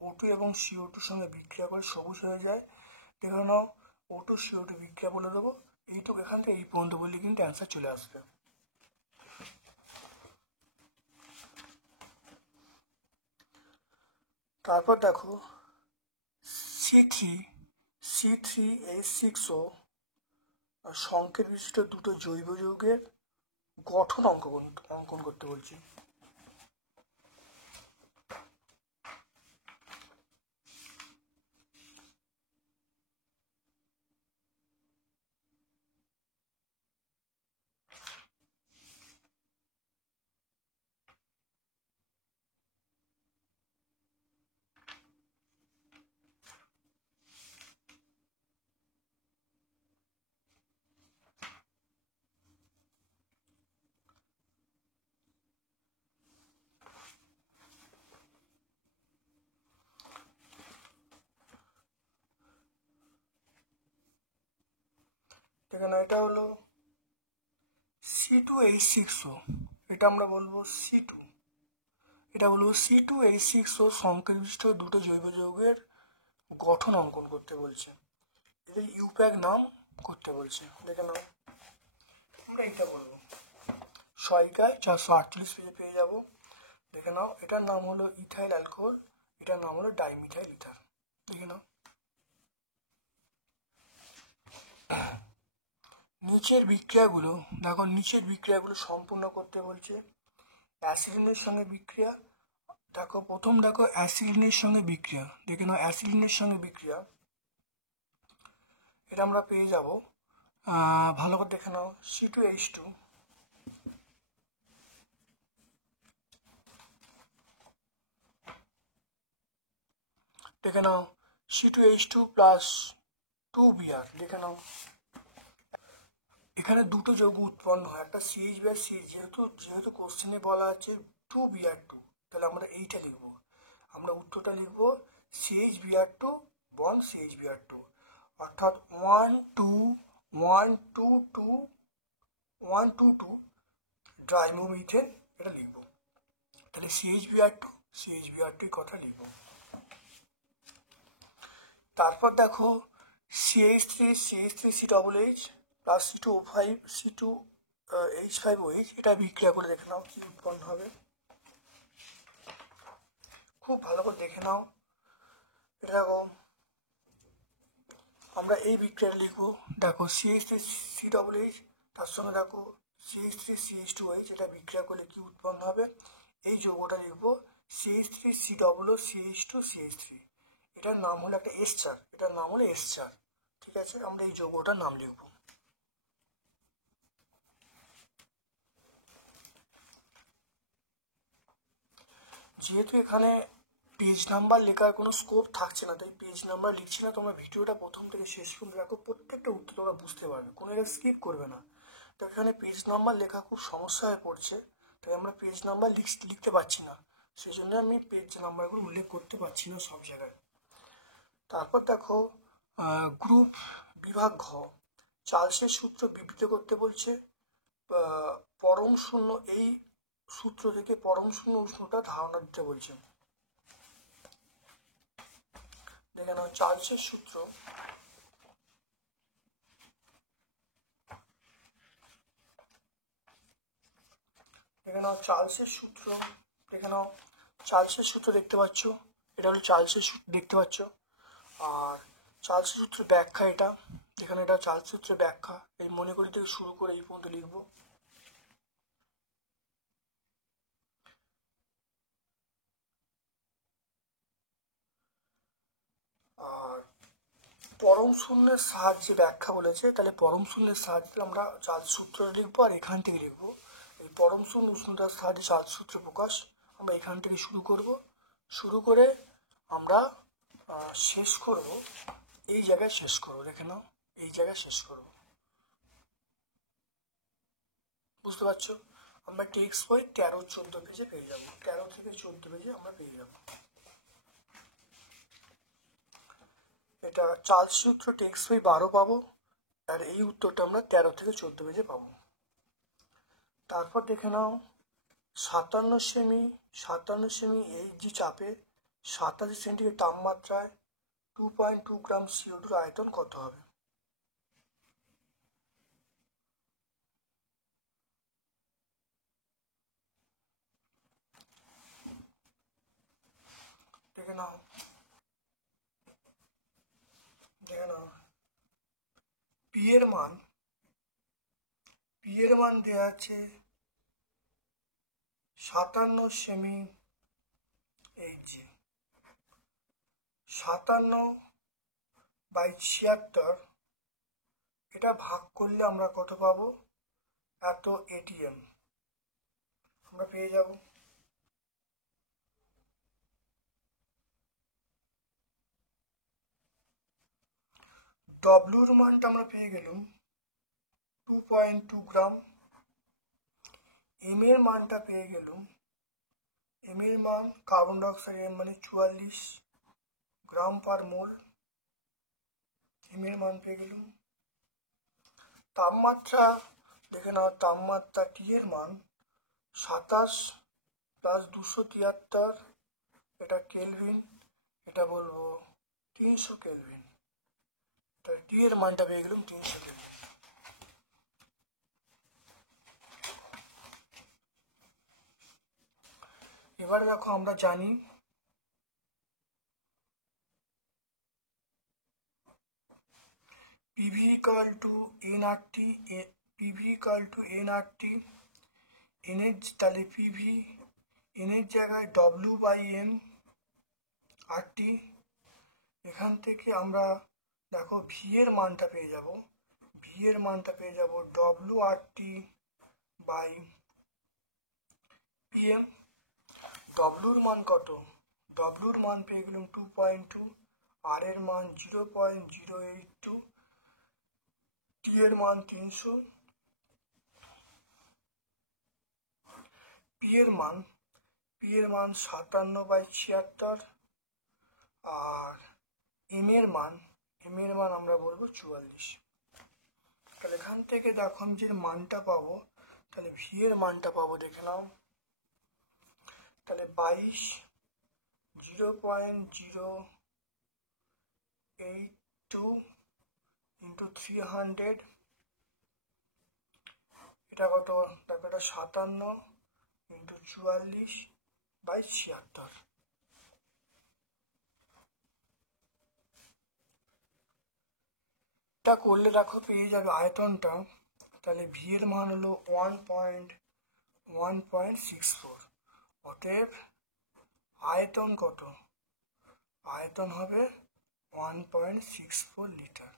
O2 এবং CO2 সঙ্গে বিক্রিয়া করে সবুজ হয়ে যায়। দেখে নাও, O2 CO2 বিক্রিয়া বলে দেবো। এইটুকু এখান থেকে এই পর্যন্ত বললে কিন্তু অ্যান্সার চলে আসবে। তারপর দেখো C3H6O সংকেত বিশিষ্ট দুটো জৈব যৌগের গঠন অঙ্কন করতে বলছি। এখানে এটা হলো C2H6O, এটা আমরা বলবো C2, এটা বলবো C2H6O সংকেত বিশিষ্ট দুটো জৈব যৌগের গঠন অঙ্কন করতে বলছে, এদের ইউপ্যাক নাম করতে বলছে। দেখে নাও, আমরা এইটা বলবো সহায়িকায় 438 পেজে পেয়ে যাবো। দেখে নাও, এটার নাম হলো ইথাইল অ্যালকোহল, এটার নাম হলো ডাইমিথাইল ইথার। দেখে নাও, নিচের বিক্রিয়াগুলো সম্পূর্ণ করতে বলছে। অ্যাসিডিনের সঙ্গে বিক্রিয়া, দেখো প্রথম দেখো অ্যাসিডিনের সঙ্গে বিক্রিয়া, দেখে নাও অ্যাসিডিনের সঙ্গে বিক্রিয়া, এটা আমরা পেয়ে যাব, ভালো করে দেখে নাও, C2H2, দেখে নাও C2H2 প্লাস 2Br, দেখে নাও এখানে দুটো যৌগ উৎপন্ন হয়, একটা CH/CH, যেহেতু কোশ্চেনে বলা আছে 2Br2, তাহলে আমরা এইটা লিখবো, আমরা উত্তরটা লিখবো CH/Br2 বন্ড CH/Br2, অর্থাৎ 1,2,2 ড্রাইমোমিথেন, এটা লিখবো, তাহলে CH/Br2 কথা লিখবো। তারপর দেখো CH3CH3COH প্লাস C2H5OH, এটা বিক্রিয়া করে দেখে নাও কি উৎপন্ন হবে, খুব ভালো করে দেখে নাও। এটা দেখো, আমরা এই বিক্রিয়াটা লিখবো, দেখো CH3COH, তার সঙ্গে দেখো CH3CH2OH, এটা বিক্রিয়া করলে কি উৎপন্ন হবে, এই যৌগটা লিখবো CH3COOCH2CH3, এটার নাম হলো একটা এস্টার, এটার নাম হলো এস্টার, ঠিক আছে, আমরা এই যৌগটার নাম লিখব। যেহেতু এখানে পেজ নাম্বার লেখার কোনো স্কোপ থাকছে না, তাই পেজ নাম্বার লিখছি না। তোমরা ভিডিওটা প্রথম থেকে শেষ পর্যন্ত দেখো, প্রত্যেকটা উত্তর তোমরা বুঝতে পারবে, কোনো এটা স্কিপ করবে না। তো এখানে পেজ নাম্বার লেখা খুব সমস্যা হয়ে পড়ছে, তাই আমরা পেজ নাম্বার লিখতে পারছি না, সেই জন্য আমি পেজ নাম্বারগুলো উল্লেখ করতে পারছি না সব জায়গায়। তারপর দেখো গ্রুপ বিভাগ ঘ, চার্লসের সূত্র বিবৃত করতে বলছে। পরম শূন্য, এই সূত্র থেকে পরম শূন্য উষ্ণতা ধারণা দিতে বলছে। দেখে নাও চার্লসের সূত্র। দেখে নাও চার্লসের সূত্র, দেখে নাও চার্লসের সূত্র দেখতে পাচ্ছ, এটা হলো চার্লসের সূত্র দেখতে পাচ্ছ। আর চার্লসের সূত্রের ব্যাখ্যা এটা, এখানে এটা চার্লসের সূত্রের ব্যাখ্যা, এই মনে করি থেকে শুরু করে এই পর্যন্ত লিখবো। আর পরম শূন্যের সাহায্যে ব্যাখ্যা বলেছে, তাহলে পরম শূন্যের সাহায্যে আমরা চার্লস সূত্র লিখবো, আর এখান থেকে লিখবো এই পরম শূন্য উষ্ণতার সাহায্যে চার্লস সূত্র প্রকাশ। আমরা এখান থেকে শুরু করব, শুরু করে আমরা শেষ করব এই জায়গায় শেষ করব। দেখে নাও এই জায়গায় শেষ করব, বুঝতে পারছো? আমরা টেক্সট বই 13-14 পেজে পেয়ে যাবো, 13 থেকে 14 পেজে আমরা পেয়ে যাবো। এটা চার্লস সূত্র টেক্সট বই 12 পাবো, আর এই উত্তরটা আমরা 13 থেকে 14 পেজে পাবো। তারপর দেখে নাও 57 সেমি এইচজি চাপে 87 সেন্টিগ্রেড তাপমাত্রায় 2.2 গ্রাম CO2 আয়তন কত হবে? দেখে নাও পি এর মান দেওয়া আছে 57 সেমি এইচজি। 57/76, এটা ভাগ করলে আমরা কত পাবো? এত ATM আমরা পেয়ে যাব। ডব্লিউর মানটা আমরা পেয়ে গেলাম 2.2 গ্রাম। এম এর মানটা পেয়ে গেলাম, এম এর মান কার্বন ডাইঅক্সাইড এর মানে 44 গ্রাম পার মোল, এম এর মান পেয়ে গেলাম। তাপমাত্রা দেখে নাও, তাপমাত্রা টি এর মান 27 + 273, এটা কেলভিন, এটা বলবো 300 কেলভিন। তাহলে টি এর মানটা পেয়ে গেলাম 300 কেলভিন। এবারে দেখো আমরা জানি PV = nRT, PV = nRT, এনের তাহলে PV এনের জায়গায় W/m RT। এখান থেকে আমরা দেখো ভি এর মানটা পেয়ে যাব, ভি এর মানটা পেয়ে যাব WRT/PM। ডব্লুর মান কত? ডব্লুর মান পেয়ে গেলাম 2.2, আর এর মান 0.082, টি এর মান 300, পি এর মান 57/76, আর এম এর মান আমরা বলবো 44। তাহলে এখান থেকে দেখো আমি যে মানটা পাবো, তাহলে ভি এর মানটা পাবো, দেখে নাও তাহলে 0.082 × 300, এটা কত? দেখো এটা 57 × 44/76। এটা করলে দেখো পেয়ে যাবে আয়তনটা, তাহলে ভি এর মান হলো 1.64। অতএব আয়তন কত? আয়তন হবে 1.64 লিটার।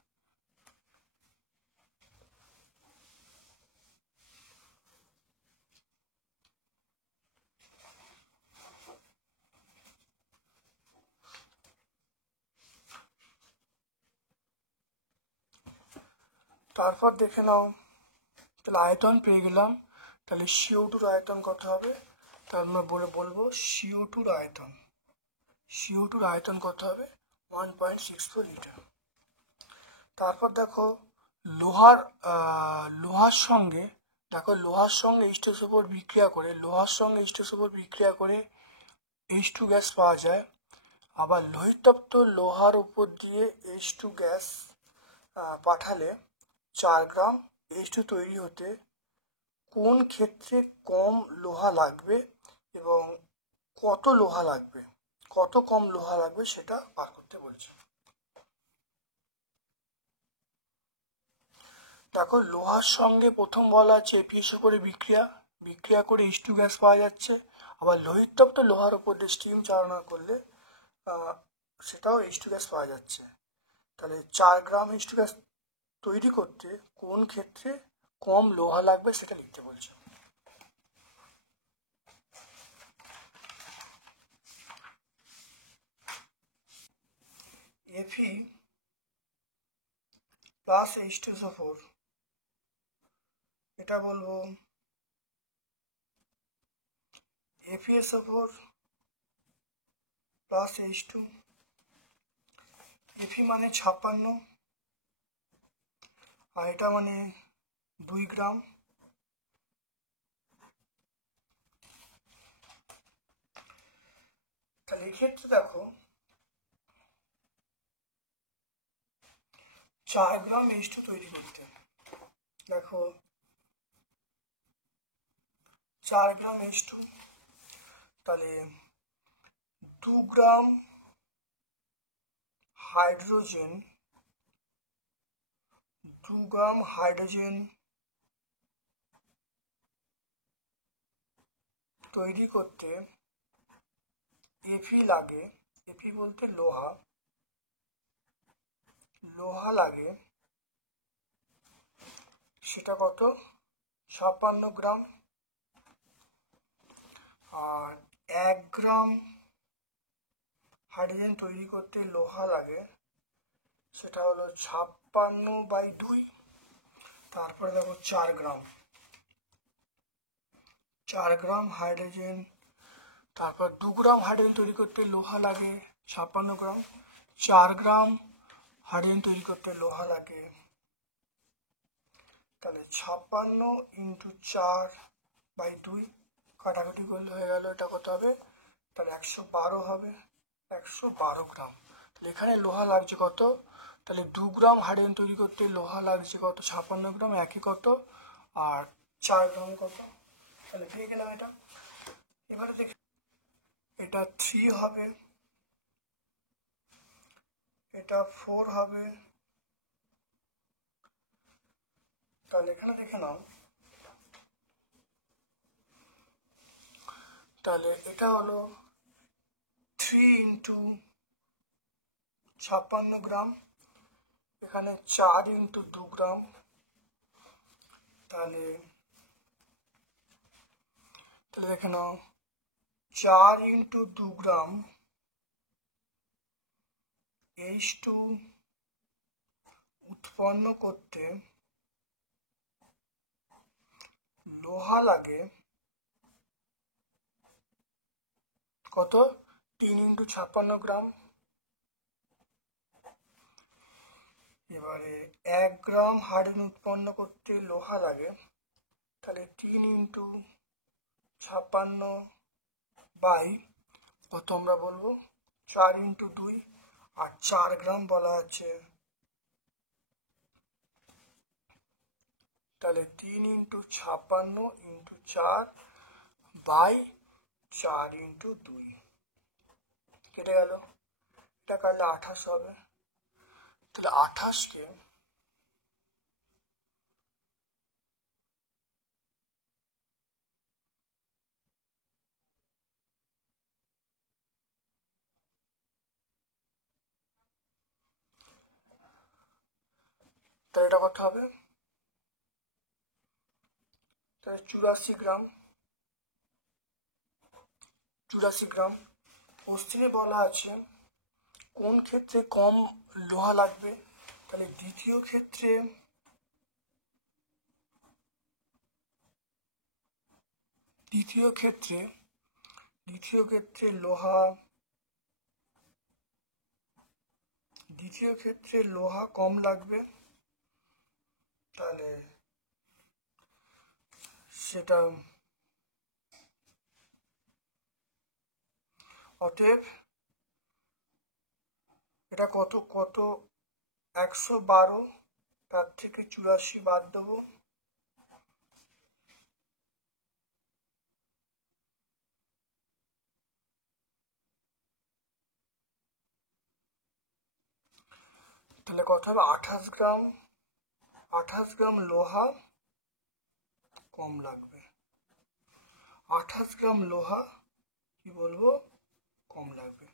তারপর দেখে নাও, তাহলে আয়তন পেয়ে গেলাম। তাহলে CO2 আয়তন কত হবে, তার আমরা বলবো CO2 আয়তন কত হবে, 1.64 লিটার। তারপর দেখো লোহার সঙ্গে H2SO4 বিক্রিয়া করে H2 গ্যাস পাওয়া যায়। আবার লোহিতপ্ত লোহার উপর দিয়ে H2 গ্যাস পাঠালে 4 গ্রাম H2 তৈরি হতে কোন ক্ষেত্রে কম লোহা লাগবে এবং কত কম লোহা লাগবে সেটা বার করতে বলছে। দেখো লোহার সঙ্গে প্রথম বলা আছে এপিএসও করে বিক্রিয়া করে H2 গ্যাস পাওয়া যাচ্ছে। আবার লোহিতপ্ত লোহার উপর দিয়ে স্টিম চালনা করলে সেটাও H2 গ্যাস পাওয়া যাচ্ছে। তাহলে 4 গ্রাম H2 গ্যাস তৈরি করতে কোন ক্ষেত্রে কম লোহা লাগবে সেটা লিখতে বলছে। Fe প্লাস H2SO4 এটা বলবো FeSO4 প্লাস H2। Fe মানে 56 আর এটা মানে 2 গ্রাম। তাহলে এক্ষেত্রে দেখো 4 গ্রাম H2 তৈরি করতে, দেখো 4 গ্রাম H2, তাহলে 2 গ্রাম হাইড্রোজেন তৈরি করতে Fe লাগে, Fe বলতে লোহা লাগে, সেটা কত 56 গ্রাম। আর 1 গ্রাম হাইড্রোজেন তৈরি করতে লোহা লাগে, সেটা হলো 56/2। তারপরে দেখো 4 গ্রাম হাইড্রোজেন, তারপর 2 গ্রাম হাইড্রোজেন তৈরি করতে লোহা লাগে 56 গ্রাম। 4 গ্রাম হাইড্রোজেন তৈরি করতে লোহা লাগে, তাহলে 56 × 4/2 কাটাকাটি করলে হয়ে গেল, এটা কত হবে, তাহলে 112 হবে, 112 গ্রাম। তাহলে এখানে লোহা লাগছে কত, তাহলে 2 গ্রাম হাইড্রোজেন তৈরি করতে লোহা লাগছে কত 56 গ্রাম, একই কত, আর 4 গ্রাম কত, তাহলে পেয়ে গেলাম এটা। এবারে দেখি এটা 3 হবে, এটা 4 হবে। তাহলে এখানে দেখে নাও, তাহলে এটা হলো 3 × 56 গ্রাম, এখানে 4 × 2 গ্রাম, তাহলে দেখে নাও 4 × 2 গ্রাম H2 উৎপন্ন করতে লোহা লাগে কত, 3 × 56 গ্রাম। এবারে 1 গ্রাম হাইড্রোজেন উৎপন্ন করতে লোহা লাগে, তাহলে 3 × 56 কত আমরা বলবো 4 × 2, আর 4 গ্রাম বলা আছে, তাহলে 3 × 56 × 4/4 × 2 কেটে গেল, এটা কাটলে 28 হবে। তাহলে 28কে তাহলে এটা কত হবে, তাহলে 84 গ্রাম। কোশ্চেনে বলা আছে কোন ক্ষেত্রে কম লোহা লাগবে, তাহলে দ্বিতীয় ক্ষেত্রে দ্বিতীয় ক্ষেত্রে লোহা কম লাগবে, তাহলে সেটা অতএব এটা কত 112, তার থেকে 84 বাদ দেবো, তাহলে কত হবে 28 গ্রাম লোহা কম লাগবে। 28 গ্রাম লোহা কি বলবো কম লাগবে।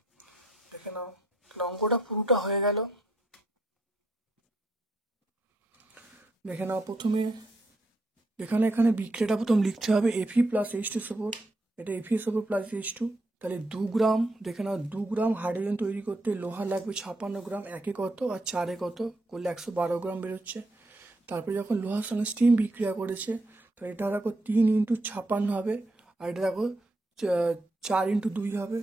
দেখে নাও, তাহলে অঙ্কটা পুরোটা হয়ে গেল। দেখে নাও, প্রথমে এখানে বিক্রিয়াটা প্রথম লিখতে হবে Fe প্লাস H2SO4, এটা FeSO4 প্লাস H2, তাহলে 2 গ্রাম, দেখে নাও 2 গ্রাম হাইড্রোজেন তৈরি করতে লোহা লাগবে 56 গ্রাম, একে কত আর চারে কত করলে 112 গ্রাম বেরোচ্ছে। তারপরে যখন লোহার সঙ্গে স্টিম বিক্রিয়া করেছে, তো এটা দেখো 3 × 56 হবে, আর এটা দেখো 4 × 2 হবে।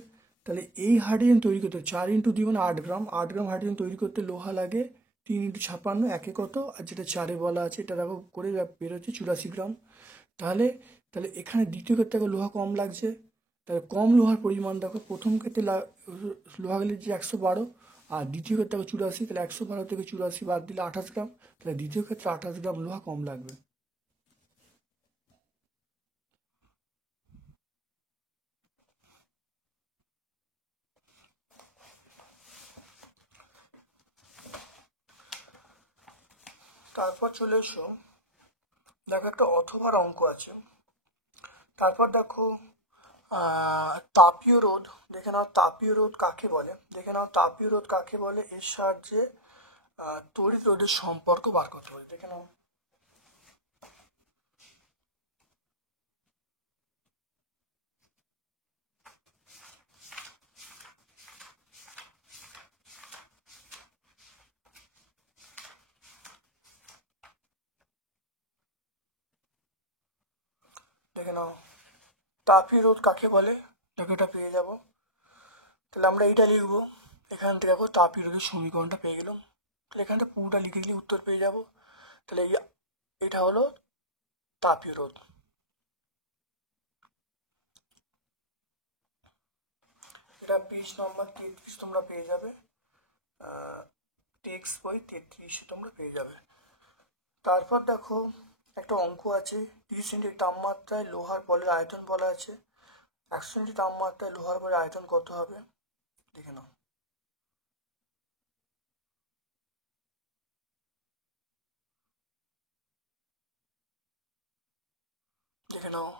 তাহলে এই হাইড্রোজেন তৈরি করতে 4 × 2 মানে 8 গ্রাম হাইড্রোজেন তৈরি করতে লোহা লাগে 3 × 56, একে কত আর যেটা চারে বলা আছে এটা দেখো করে বেরোচ্ছে 84 গ্রাম। তাহলে এখানে দ্বিতীয় ক্ষেত্রে লোহা কম লাগছে, তাহলে কম লোহার পরিমাণ দেখো, প্রথম ক্ষেত্রে লোহা গেলে যে 112, আর দ্বিতীয় ক্ষেত্রে 84, তাহলে 112 থেকে 84 বাদ দিলে 28 গ্রাম, তাহলে দ্বিতীয় ক্ষেত্রে 28 গ্রাম লোহা কম লাগবে। তারপর চলে এসো, দেখো একটা অথবার অঙ্ক আছে। তারপর দেখো তাপীয় রোধ, দেখে নাও তাপীয় রোধ কাকে বলে, এর সাহায্যে তড়িৎ রোধের সম্পর্ক বার করতে হবে। দেখে নাও, তাপীয় রোধ কাকে বলে, দেখো এটা পেয়ে যাব। তাহলে আমরা এইটা লিখবো, এখান থেকে দেখো তাপীয় রোধের সমীকরণটা পেয়ে গেলাম, তাহলে এখানটা পুরোটা লিখে দিলে উত্তর পেয়ে যাব। তাহলে এটা হলো তাপীয় রোধ। এটা পেজ নম্বর 33 তোমরা পেয়ে যাবে, টেক্সট বই 33 তোমরা পেয়ে যাবে। তারপর দেখো একটা অঙ্ক আছে, 30 সেন্টি তাপমাত্রায় লোহার বলের আয়তন বলা আছে, 100 সেন্টি তাপমাত্রায় লোহার বলের আয়তন কত হবে, দেখে নাও। দেখে নাও,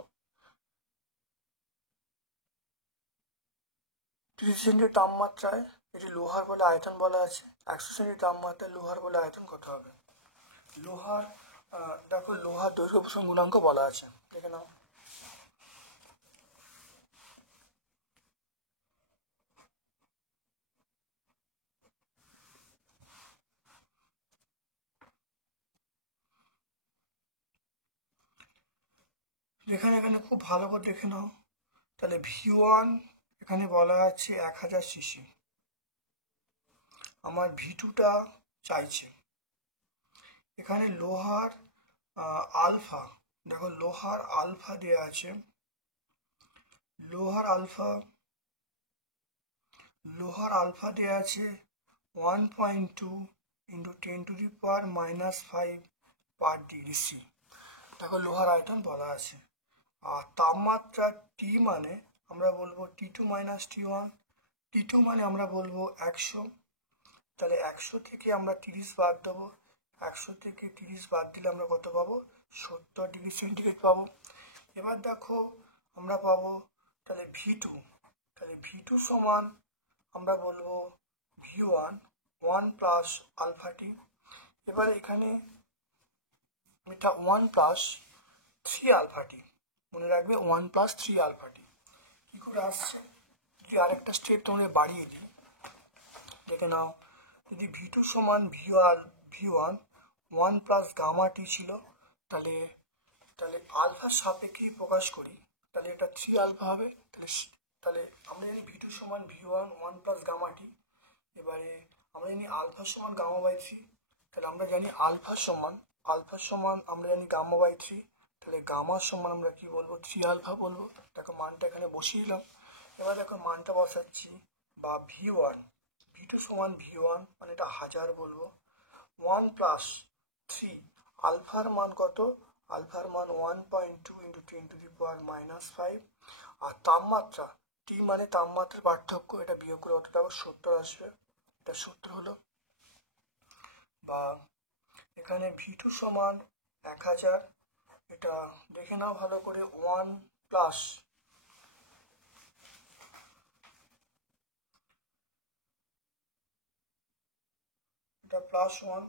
30 সেন্টি তাপমাত্রায় এটি লোহার বলে আয়তন বলা আছে, 100 সেন্টি তাপমাত্রায় লোহার বলে আয়তন কত হবে। লোহার দেখো লোহার দৈর্ঘ্য প্রসারণ গুণাঙ্ক বলা আছে, দেখে নাও। এখানে খুব ভালো করে দেখে নাও, তাহলে V1 এখানে বলা আছে 1000 সিসি, আমার V2টা চাইছে। এখানে লোহার আলফা, দেখো লোহার আলফা দেওয়া আছে, লোহার আলফা দেওয়া আছে 1.2 × 10⁻⁻5 পার ডিগ্রি সি। দেখো লোহার আয়তন বলা আছে, আর তাপমাত্রা T মানে আমরা বলবো T2 - T1, T2 মানে আমরা বলবো 100, তাহলে 100 থেকে আমরা 30 বাদ দেবো, 100 থেকে 30 বাদ দিলে আমরা কত পাবো, 70 ডিগ্রি সেন্টিগ্রেড পাবো। এবার দেখো আমরা পাবো তাহলে V2, তাহলে V2 সমান আমরা বলবো V1 1 প্লাস আলফা টি। এবার এখানে এটা 1 প্লাস 3 আলফা টি, মনে রাখবে 1 প্লাস 3 আলফা টি। কি করে আসছে, যদি আরেকটা স্টেপ তোমরা বাড়িয়ে দিই, দেখে নাও, যদি V2 সমান V1 1 প্লাস গামা টি ছিল, তাহলে আলফার সাপেক্ষে প্রকাশ করি, তাহলে এটা 3 আলফা হবে। তাহলে আমরা জানি V2 সমান V1 1 প্লাস গামা টি। এবারে আমরা জানি আলফা সমান গামা বাই 3। তাহলে আমরা জানি আলফা সমান আমরা জানি গামা বাই 3। তাহলে গামা সমান আমরা কি বলবো, 3 আলফা বলবো। দেখো মানটা এখানে বসিয়ে দিলাম। এবার দেখো মানটা বসাচ্ছি, বা V2 সমান V1 মানে এটা 1000 বলবো, 1 প্লাস 3 আলফার মান কত, আলফার মান 1.2 ইন্টু 10 টু দি পাওয়ার -5। আর তাপমাত্রা টি মানে তাপমাত্রার পার্থক্য, এটা বিয়োগ করে কত পাবো, 70 আসবে। এটা 70 হলো। বা এখানে V2 সমান 1000, এটা দেখে নাও ভালো করে, 1 প্লাস এটা +1,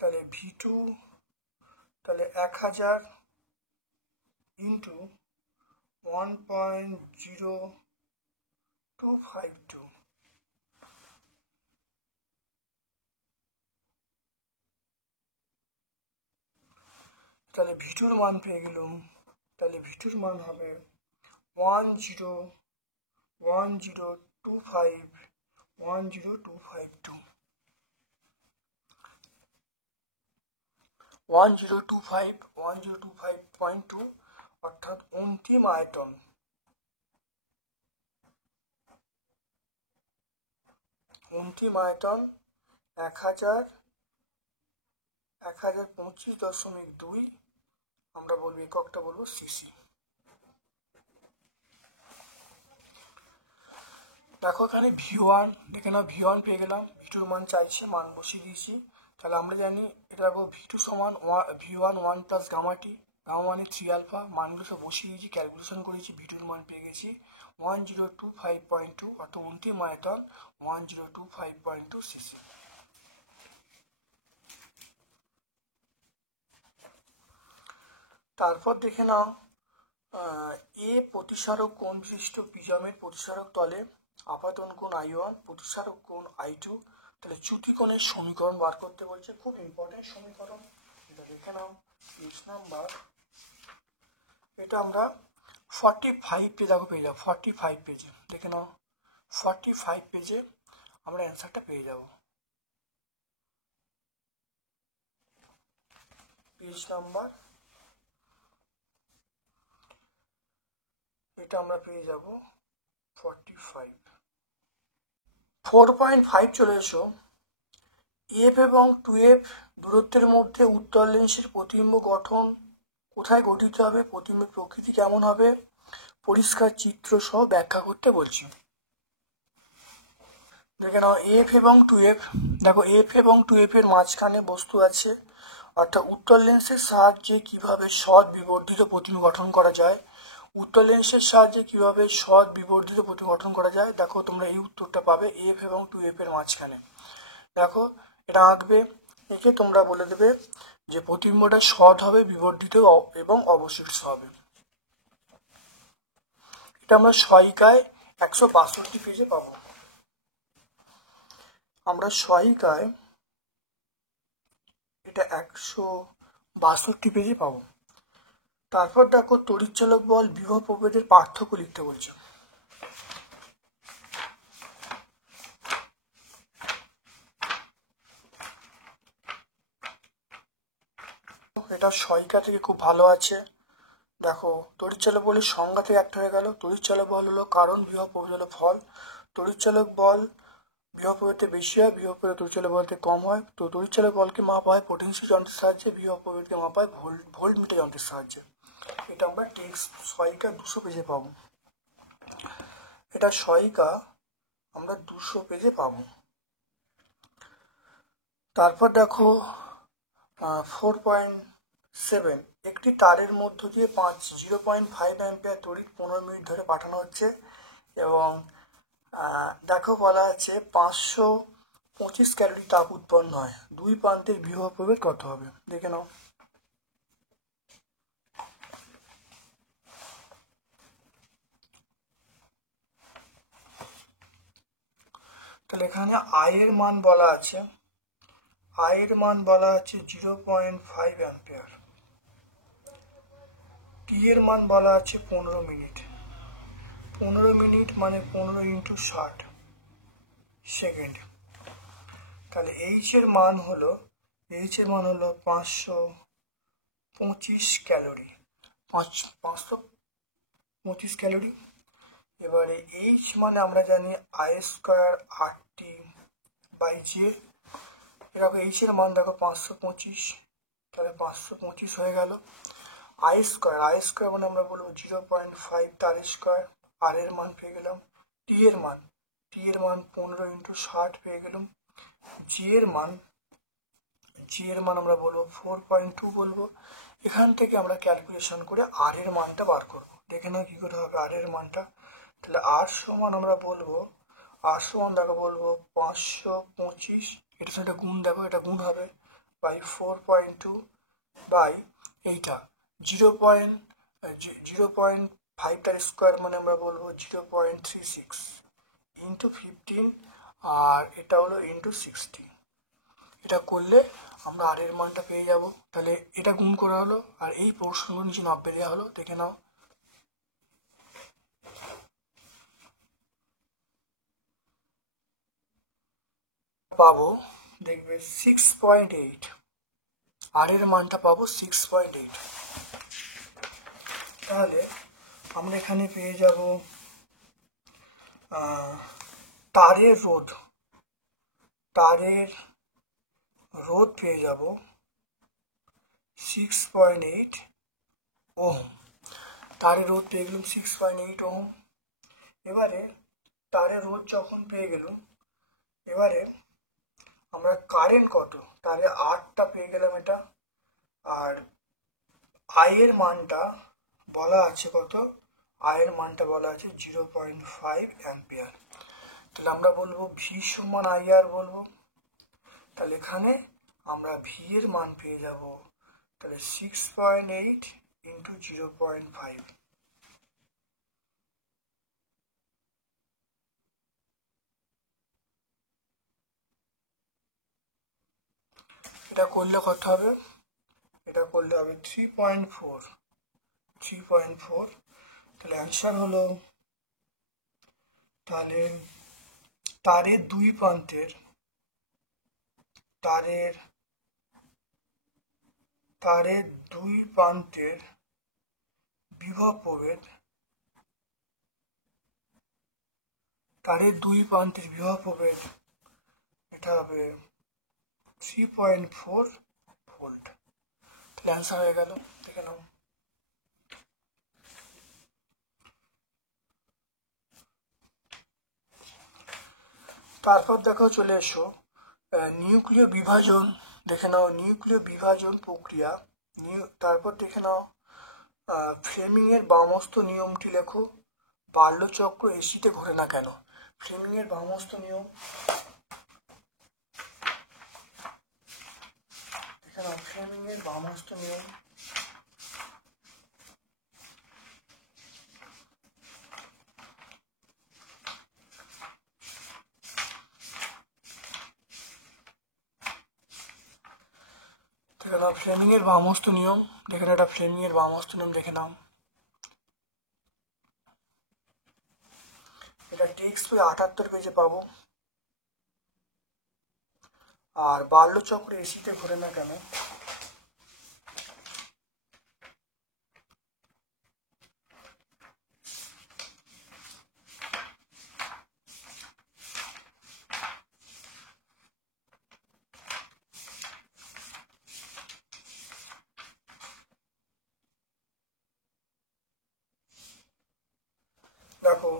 তাহলে V2 তাহলে 1000 ইন্টু 1.0252, তাহলে V2 মান পেয়ে গেলাম। তাহলে V2 মান হবে 10252, 1025.2, অর্থাৎ অন্তিম আয়তন। অন্তিম আয়তন 1025.2, আমরা বলবো এককটা বলবো সিসি। দেখো এখানে V1 দেখে নাও, V1 পেয়ে গেলাম, V2 মান চাইছে, মান বসিয়ে দিয়েছি। তাহলে আমরা জানি এটা রাখবো V2 সমান V1 1 প্লাস গামা টি, গামা মানে 3 আলফা, মানগুলো সব বসিয়ে দিয়েছি, ক্যালকুলেশন করেছি, V2 মান পেয়ে গেছি 1025.2, অর্থাৎ অন্তিম আয়তন 1025.2 সিসি। তারপর দেখে নাও, এ প্রতিসারক কোণ বিশিষ্ট প্রিজমের প্রতিসারক তলে আপাতন কোণ I1, প্রতিসারক কোণ I2। তাহলে চ্যুতি কোণের সমীকরণ বার করতে বলছে, খুব ইম্পর্টেন্ট সমীকরণ, এটা দেখে নাও। পেজ নাম্বার এটা আমরা 45 পেজ পেয়ে যাবো, 45 পেজে দেখে নাও, 45 পেজে আমরা অ্যান্সারটা পেয়ে যাব। পেজ নাম্বার এটা আমরা পেয়ে যাব 45। 4.5 চলে এসো। এফ এবং 2F দূরত্বের মধ্যে উত্তর লেন্সের প্রতিবিম্ব গঠন কোথায় গঠিত হবে, প্রতিবিম্বের প্রকৃতি কেমন হবে, পরিষ্কার চিত্র সহ ব্যাখ্যা করতে বলছি। দেখে নাও এফ এবং 2F, দেখো এফ এবং 2F এর মাঝখানে বস্তু আছে, অর্থাৎ উত্তর লেন্সের সাহায্যে কিভাবে সৎ বিবর্ধিত প্রতিবিম্ব গঠন করা যায়, উত্তর লেন্সের সাহায্যে কিভাবে সৎ বিবর্ধিত প্রতিবিম্ব গঠন করা যায়। দেখো তোমরা এই উত্তরটা পাবে এফ এবং 2F এর মাঝখানে। দেখো এটা আঁকবে, একে তোমরা বলে দেবে যে প্রতিবিম্বটা সৎ হবে, বিবর্ধিত এবং অবশিষ্ট হবে। এটা আমরা সহায়িকায় 162 পেজে পাবো। আমরা সহায়িকায় এটা 162 পেজে পাবো। তারপর দেখো তড়িৎচালক বল বিভব প্রভেদের পার্থক্য লিখতে বলছে। এটা সহায়িকা থেকে খুব ভালো আছে। দেখো তড়িৎচালক বলের সংজ্ঞা থেকে একটা হয়ে গেল। তড়িৎচালক বল হলো কারণ, বিভব প্রভেদ হলো ফল। তড়িৎচালক বল বিভব প্রভেদে বেশি হয়, বিভব প্রভেদ তড়িৎচালক বলতে কম হয়। তো তড়িৎচালক বলকে মাপা হয় পোটেনশিয়াল যন্ত্রের সাহায্যে, বিভব প্রভেদকে মাপা হয় ভোল্টমিটার যন্ত্রের সাহায্যে। এটা আমরা টেক্সট সহায়িকা 200 পেজে পাবো। এটা সহায়িকা আমরা 200 পেজে পাবো। তারপর দেখো 4.7, একটি তারের মধ্য দিয়ে 0.5 অ্যাম্পিয়ার তড়িৎ 15 মিনিট ধরে পাঠানো হচ্ছে, এবং দেখো বলা আছে 525 ক্যালোরি তাপ উৎপন্ন হয়, দুই প্রান্তের বিভব প্রভেদ কত হবে দেখে নাও। তাহলে এখানে আয়ের মান বলা আছে, আয়ের মান বলা আছে 0.5 অ্যাম্পিয়ার। টি এর মান বলা আছে 15 মিনিট। 15 মিনিট মানে 15 × 60 সেকেন্ড। তাহলে এইচ এর মান হলো 525 ক্যালোরি, 525 ক্যালোরি। এবারে এইচ মানে আমরা জানি I² RT বাই জে। এরকম এইচ এর মান দেখো 525, তাহলে 525 হয়ে গেল। I² মানে আমরা বলবো 0.5 তার স্কোয়ার, আর এর মান পেয়ে গেলাম। টি এর মান 15 × 60 পেয়ে গেলাম। জি এর মান আমরা বলবো 4.2 বলবো। এখান থেকে আমরা ক্যালকুলেশন করে আর এর মানটা বার করব। দেখে নাও কি করে হবে আর এর মানটা। তাহলে আর সমান আমরা বলবো, আর সমান দেখো বলবো 525, এটার সাথে গুণ দেখো, এটা গুণ হবে বাই 4.2 বাই এইটা 0.5 তার স্কোয়ার মানে আমরা বলবো 0.36 ইন্টু 15, আর এটা হলো ইন্টু 60। এটা করলে আমরা আর এর মানটা পেয়ে যাব। তাহলে এটা গুণ করা হলো আর এই পোর্শনগুলো নিচে 90 দেওয়া হলো। দেখে নাও, পাবো দেখবে 6.8, আর এর মানটা পাবো 6.8। তাহলে আমরা এখানে পেয়ে যাব তারের রোধ পেয়ে যাব 6.8 ওহম। তারের রোধ পেয়ে গেলাম 6.8 ওহম। এবারে তারের রোধ যখন পেয়ে গেলাম, এবারে আমরা কারেন্ট কত, তাহলে 8টা পেয়ে গেলাম এটা। আর আই এর মানটা বলা আছে কত, আই এর মানটা বলা আছে 0.5 অ্যাম্পিয়ার। তাহলে আমরা বলবো ভি সমান আই আর বলবো। তাহলে এখানে আমরা ভি এর মান পেয়ে যাব, তাহলে 6.8 ইন্টু 0.5। এটা করলে কত হবে, এটা করলে হবে 3.4। তাহলে অ্যান্সার হলো, তাহলে তারের দুই প্রান্তের বিভব প্রভেদ, এটা হবে 3.4 ভোল্ট। তাহলে অ্যান্সার হয়ে গেল। দেখে নাও, তারপর দেখো চলে এসো নিউক্লিয় বিভাজন। দেখে নাও নিউক্লিয় বিভাজন প্রক্রিয়া। তারপর দেখে নাও ফ্লেমিং এর বামস্ত নিয়মটি লেখো। বার্লো-চক্র এসিতে ঘোরে না কেন? ফ্লেমিং এর বামস্ত নিয়ম, দেখে নাও ফ্লেমিং এর বামস্ত নিয়ম। দেখে নাও ফ্লেমিং এর বামস্ত নিয়ম, দেখে নাও এটা ফ্লেমিং এর বামস্ত নিয়ম। দেখে নাও এটা টেক্সট বই 78 পেজে পাবো। আর বার্লো-চক্র এসিতে ঘোরে না কেন? দেখো,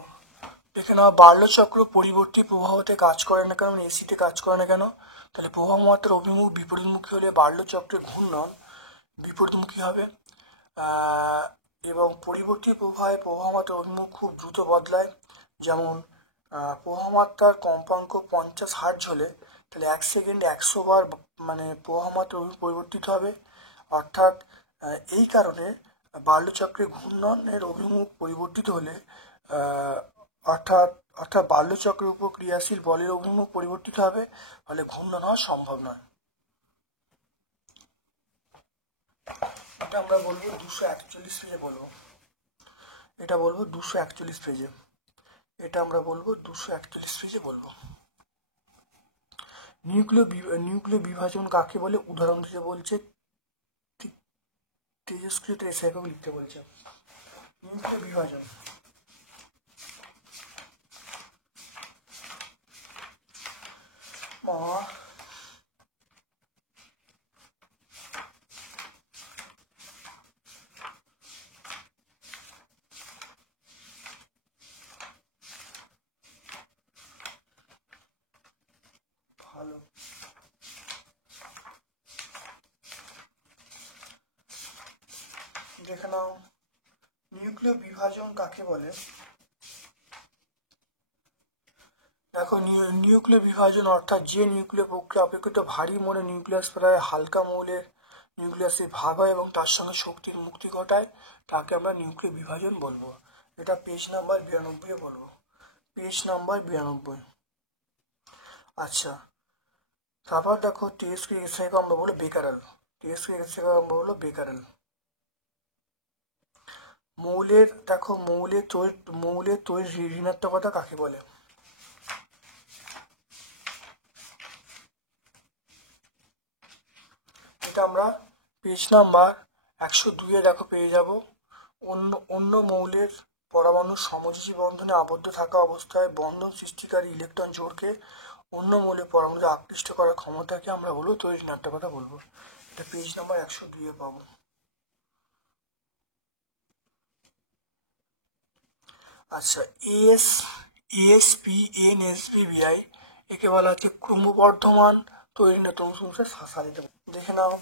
দেখে নাও বার্লো-চক্র পরিবর্তী প্রবাহতে কাজ করে না কেন, এসিতে কাজ করে না কেন? তাহলে প্রবাহ মাত্রার অভিমুখ বিপরীতমুখী হলে বার্লো-চক্রের ঘূর্ণন বিপরীতমুখী হবে। এবং পরিবর্তী প্রবাহে প্রবাহ মাত্রার অভিমুখ খুব দ্রুত বদলায়। যেমন প্রবাহ মাত্রার কম্পাঙ্ক 50 হার্টজ হলে তাহলে 1 সেকেন্ডে 100 বার মানে প্রবাহ মাত্রা পরিবর্তিত হবে। অর্থাৎ এই কারণে বার্লো-চক্রের ঘূর্ণনের অভিমুখ পরিবর্তিত হলে অর্থাৎ বার্লো-চক্রের উপর ক্রিয়াশীল বলের অভিমুখ পরিবর্তিত হবে, ফলে ঘূর্ণন হওয়া সম্ভব নয়। এটা আমরা বলবো 241 পেজে বলবো, এটা বলবো 241 পেজে, এটা আমরা বলবো 241 পেজে বলবো। নিউক্লিয় বিভাজন কাকে বলে উদাহরণ দিতে বলছে, তেজস্ক্রিয় রেসায়নিক লিখতে বলছে। নিউক্লিয় বিভাজন ভালো। দেখে নাও নিউক্লিয় বিভাজন কাকে বলে। দেখো নিউক্লিয় বিভাজন অর্থাৎ যে নিউক্লিয় প্রক্রিয়া অপেক্ষিত ভারী মৌলের নিউক্লিয়াস প্রায় হালকা মৌলের নিউক্লিয়াসে ভাগ হয় এবং তার সঙ্গে শক্তির মুক্তি ঘটায় তাকে আমরা নিউক্লিয় বিভাজন বলবো। এটা পেজ নাম্বার 92 বলবো, পেজ নাম্বার 92। আচ্ছা, তারপর দেখো তেজস্ক্রিয় রেসায়নিক আমরা বলবো বেকারেল, তেজস্ক্রিয় রেসায়নিক আমরা বলবো বেকারেল। মৌলের দেখো মৌলের তৈরি ঋণাত্মকতা কাকে বলে। এটা আমরা পেজ নাম্বার 102 দেখো পেয়ে যাব। অন্য মৌলের পরমাণু সমযোজী বন্ধনে আবদ্ধ থাকা অবস্থায় বন্ধন সৃষ্টিকারী ইলেকট্রন জোড়কে অন্য মৌলের পরমাণু আকৃষ্ট করার ক্ষমতাকে আমরা বলবো তড়িৎ ঋণাত্মকতা বলবো। এটা পেজ নাম্বার 102 পাবো। আচ্ছা, AsP/NsP/Bl একে বলা হচ্ছে ক্রমবর্ধমান তড়িৎ ঋণাত্মক সারিতে। দেখে নাও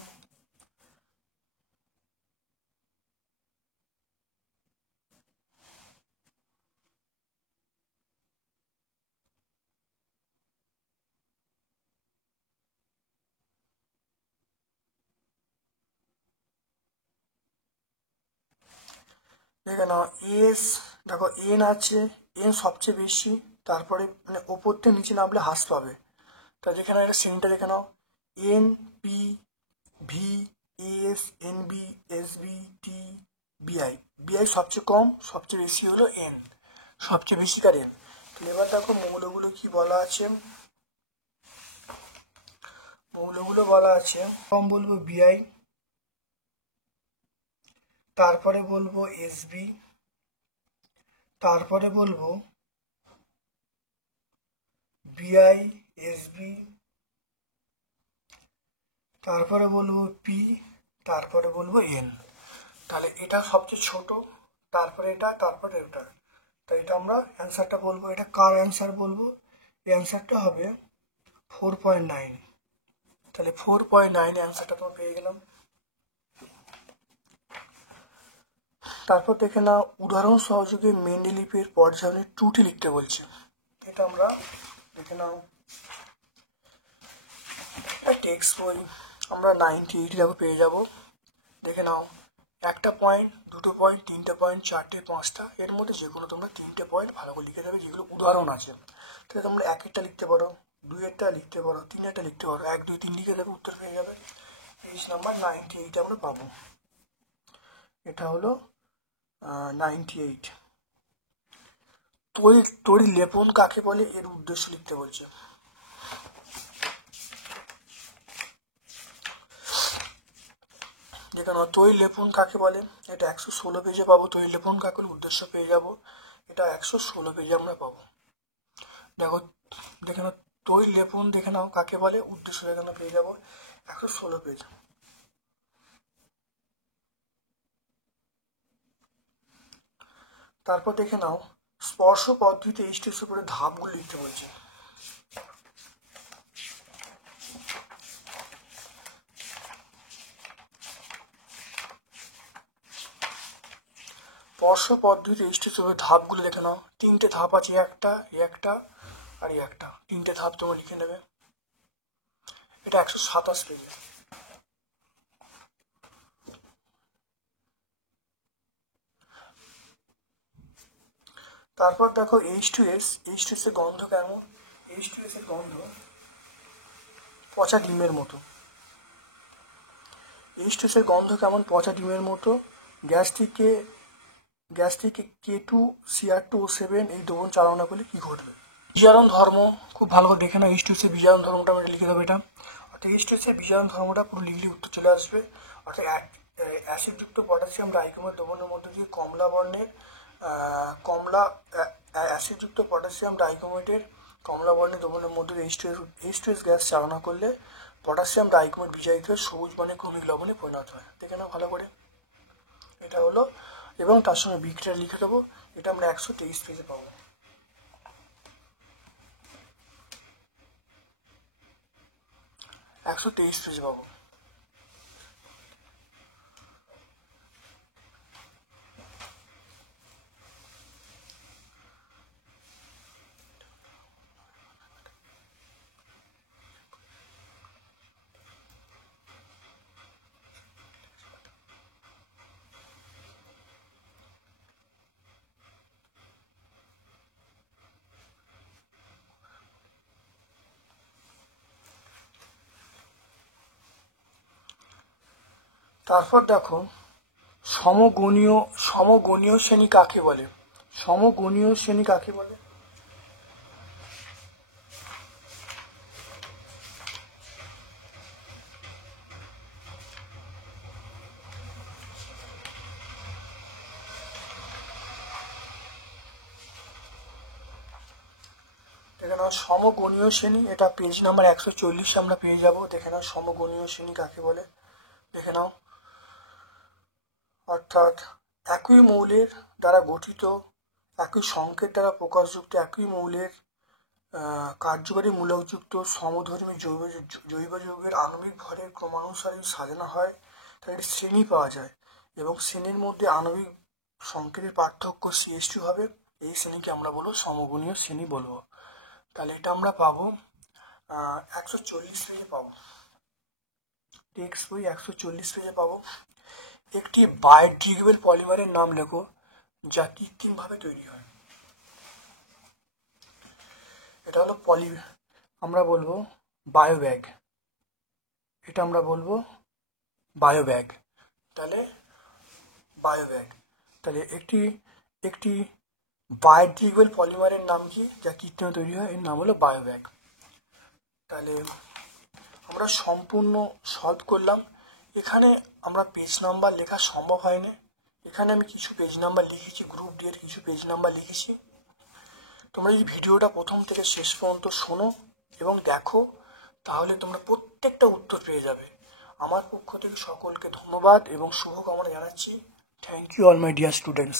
দেখে নাও দেখো এন আছে, এন সবচেয়ে বেশি, তারপরে মানে ওপর থেকে নিচে নামলে হ্রাস পাবে। তা দেখে নাও এটা শ্রেণীটা দেখে নাও, NP/V/NB/SB/T/Bi, বিআই সবচেয়ে কম, সবচেয়ে বেশি হলো এন, সবচেয়ে বেশিকার এন। এবার দেখো মৌলগুলো কি বলা আছে, মৌলগুলো বলা আছে কম বলবো বিআই, তারপরে বলবো এসবি, তারপরে বলবো বিআই এসবি, তারপরে বলবো পি, তারপরে বলবো এন। তাহলে এটা সবচেয়ে ছোট, তারপরে এটা, তারপরে এটা। তাই এটা আমরা অ্যান্সারটা বলবো, এটা কার অ্যান্সার বলবো, এই অ্যান্সারটা হবে 4.9। তাহলে 4.9 অ্যান্সারটা তোমরা পেয়ে গেলাম। তারপর দেখে নাও উদাহরণ সহযোগে মেন্ডেলিভের পর্যায়নের ত্রুটি লিখতে বলছে। এটা আমরা দেখে নাও টেক্সট বই আমরা 98 দেখো পেয়ে যাব। দেখে নাও একটা পয়েন্ট, দুটো পয়েন্ট, তিনটে পয়েন্ট, চারটে, পাঁচটা, এর মধ্যে যে কোনো তোমরা তিনটে পয়েন্ট ভালো করে লিখে দেবে যেগুলো উদাহরণ আছে। তাহলে তোমরা একেরটা লিখতে পারো, দুইয়েরটা লিখতে পারো, তিনেরটা লিখতে পারো, 1, 2, 3 লিখে দেবে, উত্তর পেয়ে যাবে। পেজ নাম্বার 98 আমরা পাবো। এটা হলো 98। তড়িৎ লেপন কাকে বলে এর উদ্দেশ্য লিখতে বলছে। যেখানে তড়িৎ লেপন কাকে বলে, এটা 116 পেজে পাবো। তড়িৎ লেপন কাকে বলে উদ্দেশ্য পেয়ে যাব, এটা 116 পেজে আমরা পাবো। দেখো দেখে নাও তড়িৎ লেপন দেখে নাও কাকে বলে, উদ্দেশ্য এখানে পেয়ে যাবো 116 পেজ। তারপর দেখে নাও স্পর্শ পদ্ধতিতে H2S উপরে ধাপগুলো লিখতে বলছে। স্পর্শ পদ্ধতিতে H2S উপরে ধাপগুলো দেখে নাও, তিনটে ধাপ আছে, একটা আর একটা, তিনটে ধাপ তোমরা লিখে নেবে। এটা 127 পেজে। তারপর দেখো H2S এর গন্ধ কেমন, H2S এর গন্ধ পচা ডিমের মতো। H2S এর গন্ধ কেমন? পচা ডিমের মতো। গ্যাস থেকে K2Cr2O7 এই দ্রবণ চালনা করলে কি ঘটবে? বিজারণ ধর্ম খুব ভালো করে দেখে নাও। H2S এর বিজারণ ধর্মটা আমরা লিখে দেবো এটা। অর্থাৎ H2S এর বিজারণ ধর্মটা পুরো লিখলে উত্তর চলে আসবে। অর্থাৎ অ্যাসিডযুক্ত পটাশিয়াম ডাইক্রোমেট দ্রবণের মধ্যে দিয়ে অ্যাসিডযুক্ত পটাশিয়াম ডাইক্রোমেটের কমলা বর্ণের দ্রবণের মধ্যে দিয়ে H2S গ্যাস চালনা করলে পটাশিয়াম ডাইক্রোমেট বিজারিত হয়ে সবুজ বর্ণের ক্রমিক লবণে পরিণত হয়। দেখে নাও ভালো করে, এটা হলো। এবং তার সঙ্গে বিক্রিয়া লিখে দেবো। এটা আমরা 123 পেজে পাবো। 123 পেজে পাবো। তারপর দেখো, সমগণীয় শ্রেণী কাকে বলে? সমগণীয় শ্রেণী কাকে বলে? দেখে নাও সমগণীয় শ্রেণী, এটা পেজ নাম্বার 140 আমরা পেয়ে যাবো। দেখে নাও সমগণীয় শ্রেণী কাকে বলে, দেখে নাও। অর্থাৎ একই মৌলের দ্বারা গঠিত, একই সংকেত দ্বারা প্রকাশযুক্ত একই মৌলের কার্যকরী মূলকযুক্ত সমধর্মী জৈব যৌগের আণবিক ভরের ক্রমানুসারে সাজানো হয়, তার শ্রেণী পাওয়া যায় এবং শ্রেণীর মধ্যে আণবিক সংকেতের পার্থক্য CH2 হবে। এই শ্রেণীকে আমরা বলবো সমগণীয় শ্রেণী বলবো। তাহলে এটা আমরা পাবো 140 পেজে পাবো। টেক্সট বই 140 পেজে পাবো। একটি বায়োডিগ্রেডেবল পলিমারের নাম লেখো যা কৃত্রিমভাবে তৈরি হয়। এটা হলো আমরা বলবো বায়োব্যাগ। এটা আমরা বলবো বায়োব্যাগ। তাহলে বায়োব্যাগ, তাহলে একটি বায়োডিগ্রেডেবল পলিমারের নাম কি যা কৃত্রিম তৈরি হয়? এর নাম হলো বায়োব্যাগ। তাহলে আমরা সম্পূর্ণ সলভ করলাম। এখানে আমরা পেজ নাম্বার লেখা সম্ভব হয়নি। এখানে আমি কিছু পেজ নাম্বার লিখেছি, গ্রুপ ডি এর কিছু পেজ নাম্বার লিখেছি। তোমরা এই ভিডিওটা প্রথম থেকে শেষ পর্যন্ত শোনো এবং দেখো, তাহলে তোমরা প্রত্যেকটা উত্তর পেয়ে যাবে। আমার পক্ষ থেকে সকলকে ধন্যবাদ এবং শুভকামনা জানাচ্ছি। Thank you all my dear students.